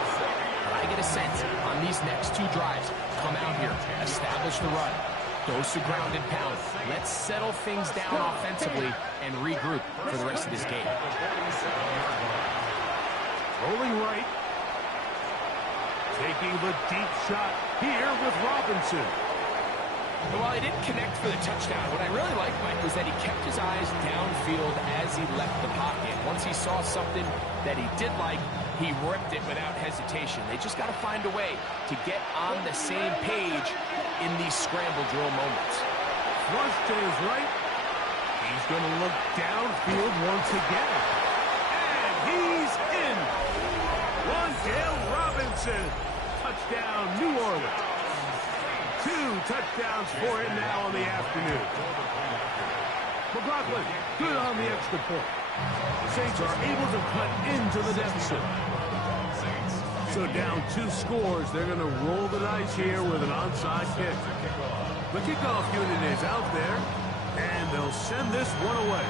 But I get a sense on these next two drives, come out here, establish the run, goes to ground and pound. Let's settle things down offensively and regroup for the rest of this game. Rolling right. Taking the deep shot here with Robinson. And while he didn't connect for the touchdown, what I really liked, Mike, was that he kept his eyes downfield as he left the pocket. Once he saw something that he did like, he ripped it without hesitation. They just got to find a way to get on the same page in these scramble drill moments. Flush to his right. He's going to look downfield once again. And he's in. Wan'Dale Robinson. Touchdown, New Orleans. 2 touchdowns for him now on the afternoon. McLaughlin, good on the extra point. The Saints are able to cut into the deficit. So down 2 scores, they're going to roll the dice here with an onside kick. The kickoff unit is out there, and they'll send this one away.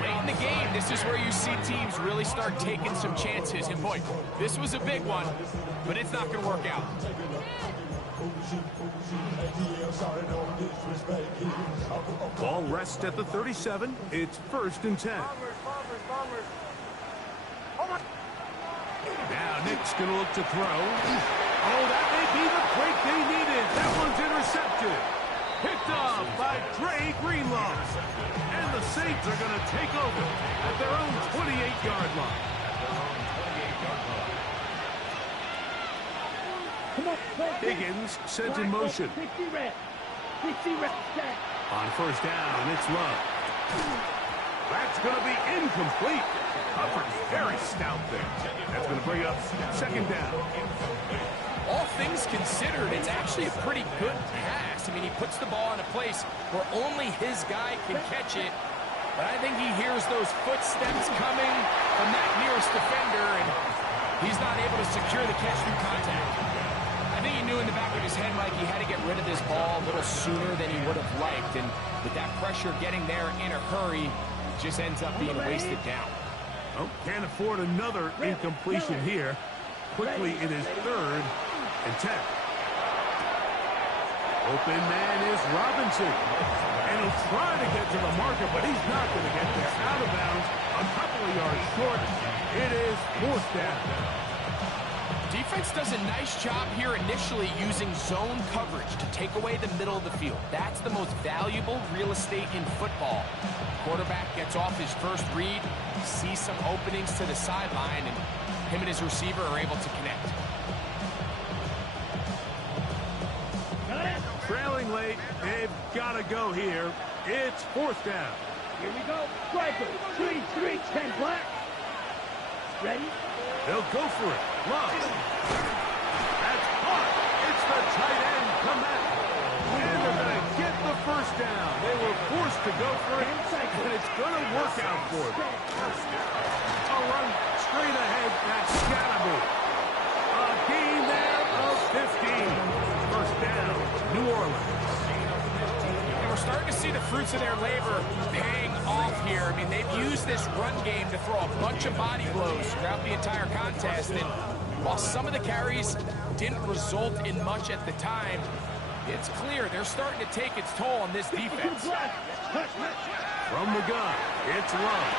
Late in the game, this is where you see teams really start taking some chances. And boy, this was a big one, but it's not going to work out. Ball rests at the 37. It's 1st and 10. Now Nick's going to look to throw. Oh, that may be the break they needed. That one's intercepted. Picked off by Dre Greenlaw. And the Saints are going to take over at their own 28-yard line. Higgins sent in motion. 60 reps. 60 reps. On 1st down, it's Love. That's going to be incomplete. Coverage very stout there. That's going to bring up 2nd down. All things considered, it's actually a pretty good pass. I mean, he puts the ball in a place where only his guy can catch it. But I think he hears those footsteps coming from that nearest defender, and he's not able to secure the catch through contact. I think he knew in the back of his head, Mike, he had to get rid of this ball a little sooner than he would have liked. And with that pressure getting there in a hurry, it just ends up being wasted down. Oh, can't afford another incompletion here. Quickly, it is 3rd and 10. Open man is Robinson. And he'll try to get to the marker, but he's not going to get there. Out of bounds, a couple of yards short. It is 4th down. Defense does a nice job here initially using zone coverage to take away the middle of the field. That's the most valuable real estate in football. Quarterback gets off his first read, sees some openings to the sideline, and him and his receiver are able to connect. Trailing late, they've got to go here. It's 4th down. Here we go. Striker. 3-3. 10 black. Ready? They'll go for it. Love. That's caught. It's the tight end comeback. And they're going to get the 1st down. They were forced to go for it, and it's going to work out for them. A run straight ahead. That's Scatterby. A gain there of 15. 1st down, New Orleans. And we're starting to see the fruits of their labor paying off here. I mean, they've used this run game to throw a bunch of body blows throughout the entire contest. And while some of the carries didn't result in much at the time, it's clear they're starting to take its toll on this defense. From the gun, it's Love.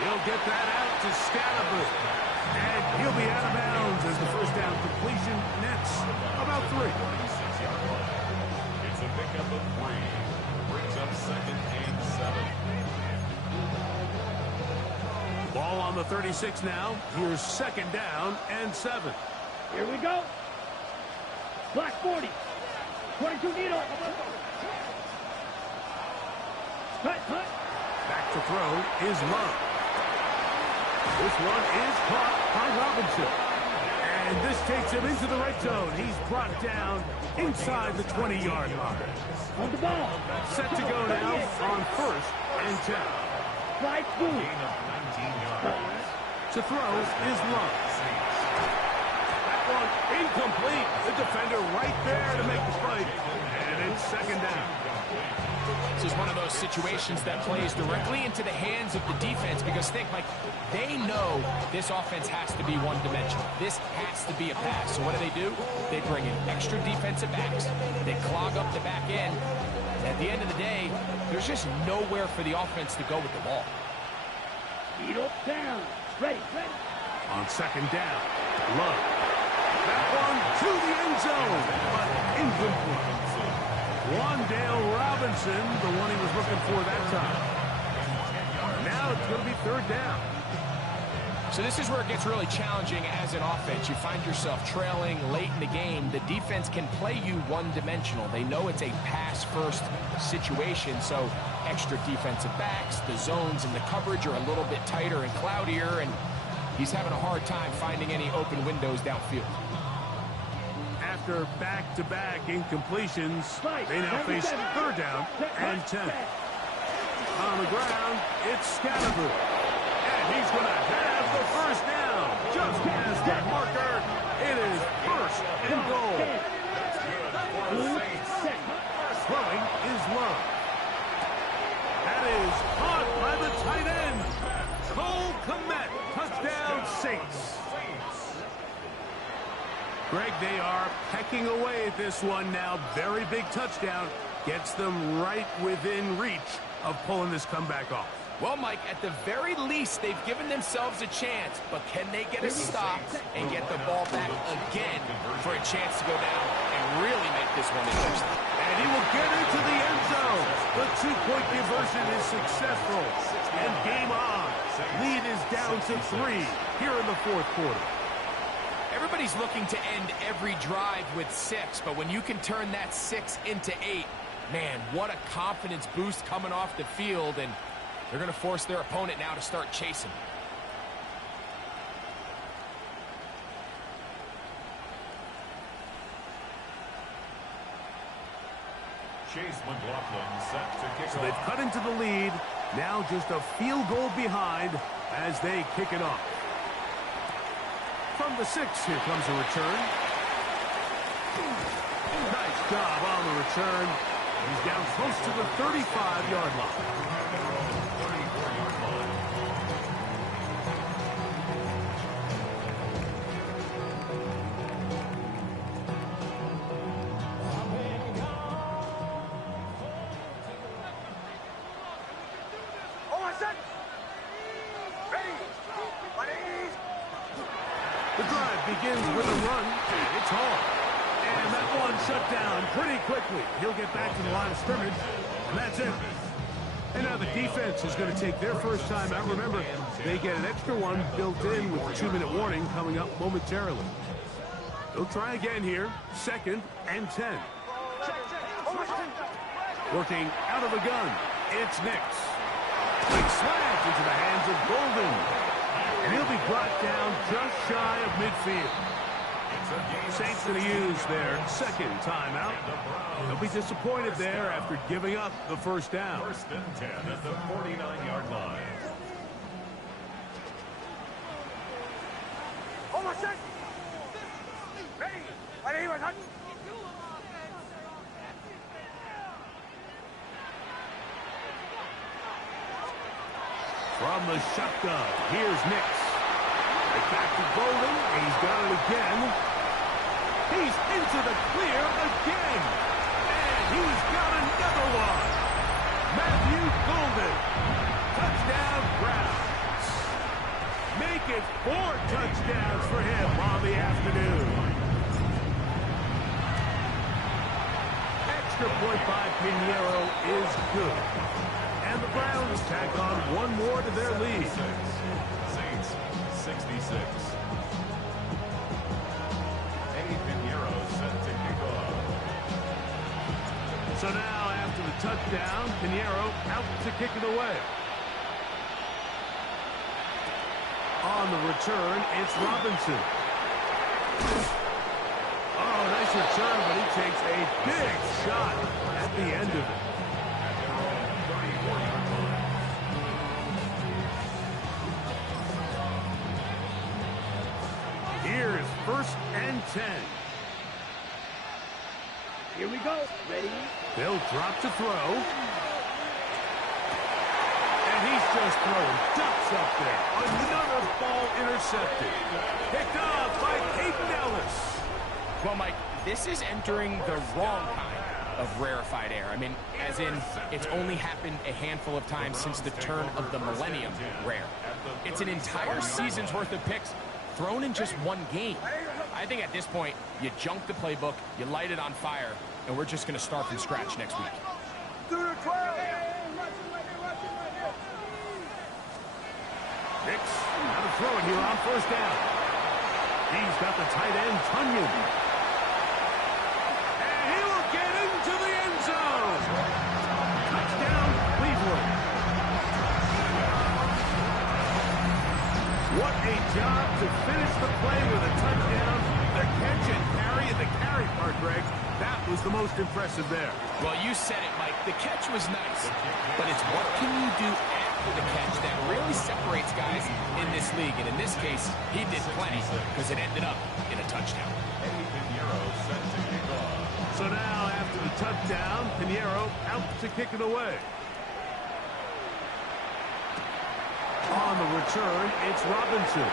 He'll get that out to Scatterby. And he'll be out of bounds as the 1st down completion nets about 3. It's a pickup of 3. Brings up 2nd and 7. Ball on the 36 now. Here's 2nd down and 7. Here we go. Black 40. 22 needle. Cut. Back to throw is Love. This one is caught by Robinson. And And this takes him into the red zone. He's brought down inside the 20-yard line. On the ball. Set to go now on 1st and 10. Slide through. Gain of 19 yards. To throw is Love. That one incomplete. The defender right there to make the play. And it's 2nd down. This is one of those situations that plays directly into the hands of the defense because think, like, they know this offense has to be one-dimensional. This has to be a pass. So what do? They bring in extra defensive backs. They clog up the back end. At the end of the day, there's just nowhere for the offense to go with the ball. Beat up down. Ready. On 2nd down, Love. That one to the end zone, but incomplete. Wandale Robinson, the one he was looking for that time. Now it's going to be 3rd down. So this is where it gets really challenging as an offense. You find yourself trailing late in the game. The defense can play you one-dimensional. They know it's a pass-first situation, so extra defensive backs, the zones and the coverage are a little bit tighter and cloudier, and he's having a hard time finding any open windows downfield. After back-to-back incompletions, they now face 3rd down and 10. On the ground, it's Scalaboo. And he's going to have the 1st down. Just past the marker, it is 1st and goal. Throwing is Love. That is caught by the tight end. Cole Kmet, touchdown Saints. Greg, they are pecking away at this one now. Very big touchdown. Gets them right within reach of pulling this comeback off. Well, Mike, at the very least, they've given themselves a chance, but can they get a stop and get the ball back again for a chance to go down and really make this one interesting? And he will get into the end zone. The 2-point conversion is successful. And game on. Lead is down to 3 here in the 4th quarter. Everybody's looking to end every drive with 6, but when you can turn that 6 into 8, man, what a confidence boost coming off the field, and they're going to force their opponent now to start chasing. Chase McLaughlin set to kick So off. they've cut into the lead. Now just a field goal behind as they kick it off. From the 6, here comes a return. Nice job on the return. He's down close to the 35-yard line. 34-yard line. Oh, I said. Ready. Buddies. The drive begins with a run. It's hard. And that one shut down pretty quickly. He'll get back to the line of scrimmage, and that's it. And now the defense is going to take their first time out. Remember, they get an extra one built in with a 2-minute warning coming up momentarily. They'll try again here. 2nd and 10. Working out of the gun. It's Nix. Big slant into the hands of Golden. And he'll be brought down just shy of midfield. Saints going to use their 2nd timeout. They'll be disappointed there after giving up the 1st down. 1st and 10 at the 49-yard line. Oh, I said. Ready. Buddy, we're done. From the shotgun, here's Nix. Right back to Golden. He's got it again. He's into the clear again. And he's got another one. Matthew Golden. Touchdown Browns. Make it 4 touchdowns for him on the afternoon. Extra point by Pinheiro is good. And the Browns tack on one more to their lead. Saints 66. Eddie Pinheiro set to kick off. So now after the touchdown, Pinheiro out to kick it away. On the return, it's Robinson. Oh, nice return, but he takes a big shot at the end of it. Here's 1st and 10. Here we go. Ready? They'll drop to throw. And he's just throwing ducks up there. Another ball intercepted. Picked off by Peyton Ellis. Well, Mike, this is entering the wrong kind of rarefied air. I mean, as in, it's only happened a handful of times since the turn of the millennium rare. It's an entire season's worth of picks thrown in just one game. I think at this point, you junk the playbook, you light it on fire, and we're just going to start from scratch next week. Nix, now to throw it here on 1st down. He's got the tight end, Tunyon. And he will get into the end zone. Touchdown, Cleveland. What a job to finish the play with a touchdown. The catch and carry, and the carry part, Greg, that was the most impressive there. Well, you said it, Mike. The catch was nice, but it's what can you do after the catch that really separates guys in this league. And in this case, he did plenty because it ended up in a touchdown. So now, after the touchdown, Pinheiro out to kick it away. On the return, it's Robinson.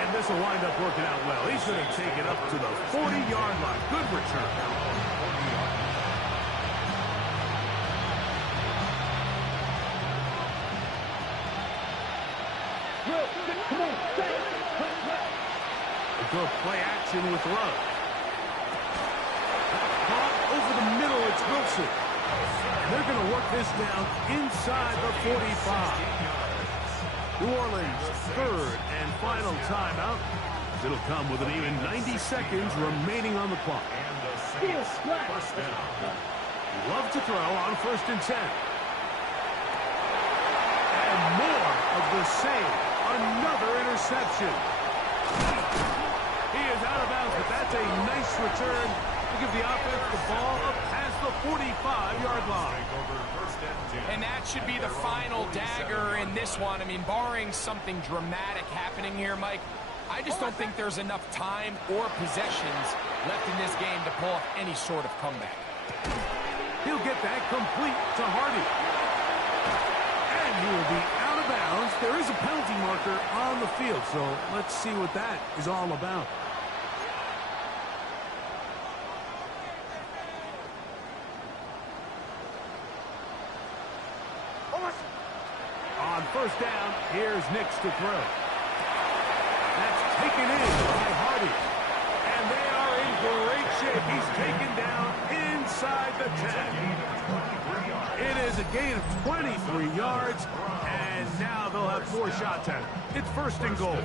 And this will wind up working out well. He's going to take it up to the 40-yard line. Good return. Come on, stay. A good play action with Love. Caught over the middle, it's Wilson. They're going to work this down inside the 45. New Orleans' 3rd and final timeout. It'll come with an even 90 seconds remaining on the clock. Steal, splat. Love to throw on 1st and 10. And more of the same. Another interception. He is out of bounds, but that's a nice return to give the offense the ball up past the 45-yard line. And that should be the final dagger in this one. I mean, barring something dramatic happening here, Mike, I just don't think there's enough time or possessions left in this game to pull off any sort of comeback. He'll get that complete to Hardy. And he will be out of bounds. There is a penalty marker on the field, so let's see what that is all about. On 1st down, here's Nix to throw. That's taken in by Hardy. And they are in great shape. He's taken down inside the 10. It is a gain of 23 yards, and now they'll have 4 shots at it. It's 1st and goal.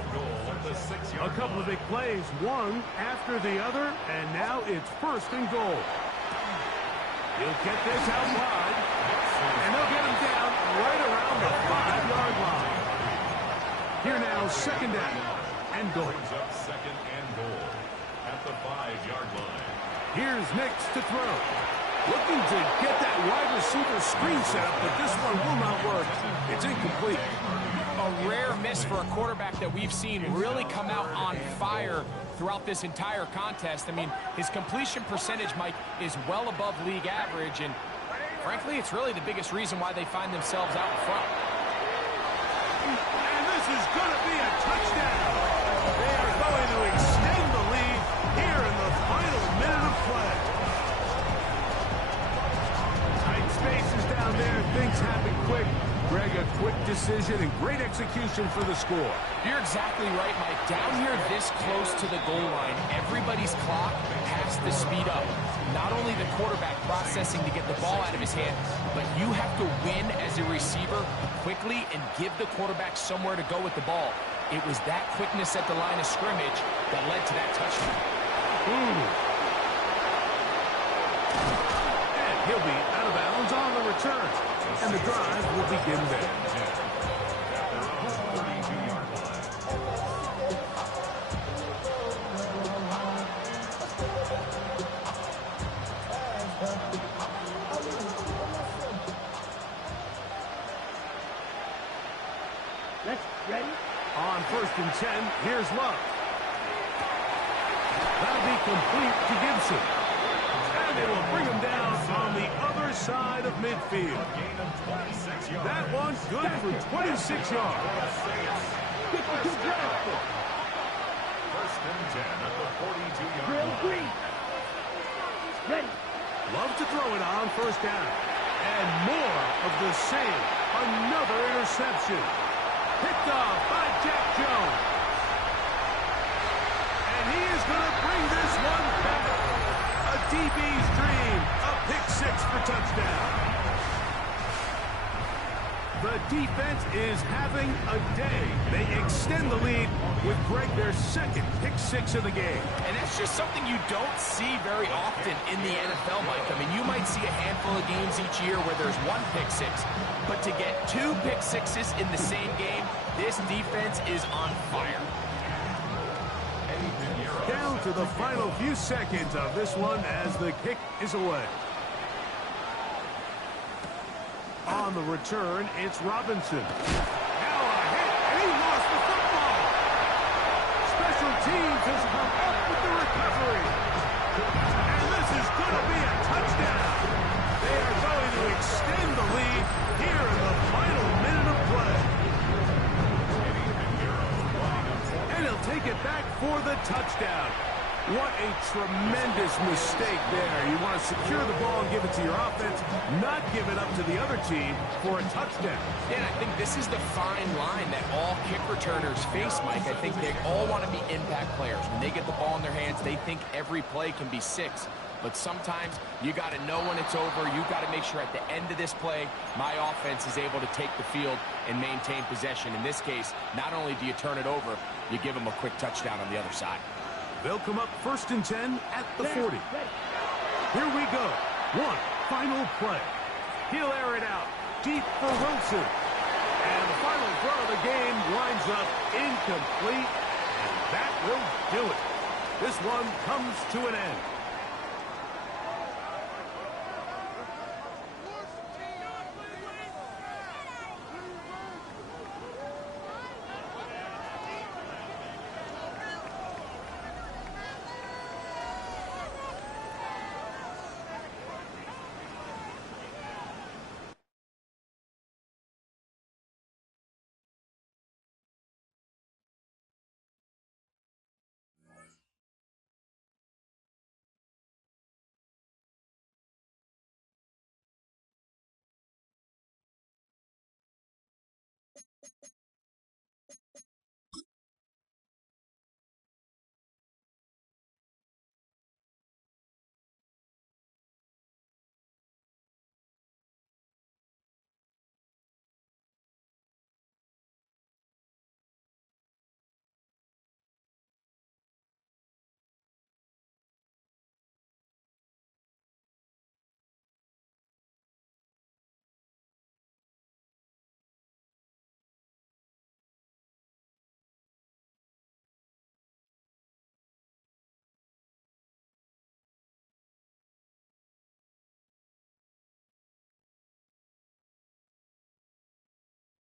A couple of big plays, one after the other, and now it's 1st and goal. He'll get this out wide, and they'll get him down right around the 5-yard line. Here now, 2nd down and goal. Second and goal at the 5-yard line. Here's Nix to throw. Looking to get that wide receiver screen set up, but this one will not work. It's incomplete. A rare miss for a quarterback that we've seen really come out on fire throughout this entire contest. I mean, his completion percentage, Mike, is well above league average, and frankly, it's really the biggest reason why they find themselves out in front. And this is going to be a touchdown. They are going to extend the lead here in the final minute of play. Tight spaces down there. Things happen quick. Greg, a quick decision and great execution for the score. You're exactly right, Mike. Down here this close to the goal line, everybody's clock has to speed up. Not only the quarterback processing to get the ball out of his hand, but you have to win as a receiver quickly and give the quarterback somewhere to go with the ball. It was that quickness at the line of scrimmage that led to that touchdown. And he'll be out of bounds on the return. And the drive will begin there. 10, here's Love. That'll be complete to Gibson. And they will bring him down on the other side of midfield. That one good for 26 yards. First and 10 at the 42-yard Drill line. green. Ready. Love to throw it on first down. And more of the same. Another interception. Picked off by Jack Jones. And he is going to bring this one back. A DB's dream. A pick six for touchdown. The defense is having a day. They extend the lead with Greg their second pick six of the game. And that's just something you don't see very often in the NFL, Mike. I mean, you might see a handful of games each year where there's one pick six, but to get two pick sixes in the same game, this defense is on fire. Down to the final few seconds of this one as the kick is away. On the return, it's Robinson. Now a hit, and he lost the football. Special teams has come up with the recovery. And this is going to be a touchdown. They are going to extend the lead here in the final minute of play. And he'll take it back for the touchdown. What a tremendous mistake there. You want to secure the ball and give it to your offense, not give it up to the other team for a touchdown. Yeah, I think this is the fine line that all kick returners face, Mike. I think they all want to be impact players. When they get the ball in their hands, they think every play can be six. But sometimes you got to know when it's over. You got to make sure at the end of this play, my offense is able to take the field and maintain possession. In this case, not only do you turn it over, you give them a quick touchdown on the other side. They'll come up first and 10 at the 40. Here we go. One final play. He'll air it out deep for Wilson. And the final throw of the game winds up incomplete. And that will do it. This one comes to an end.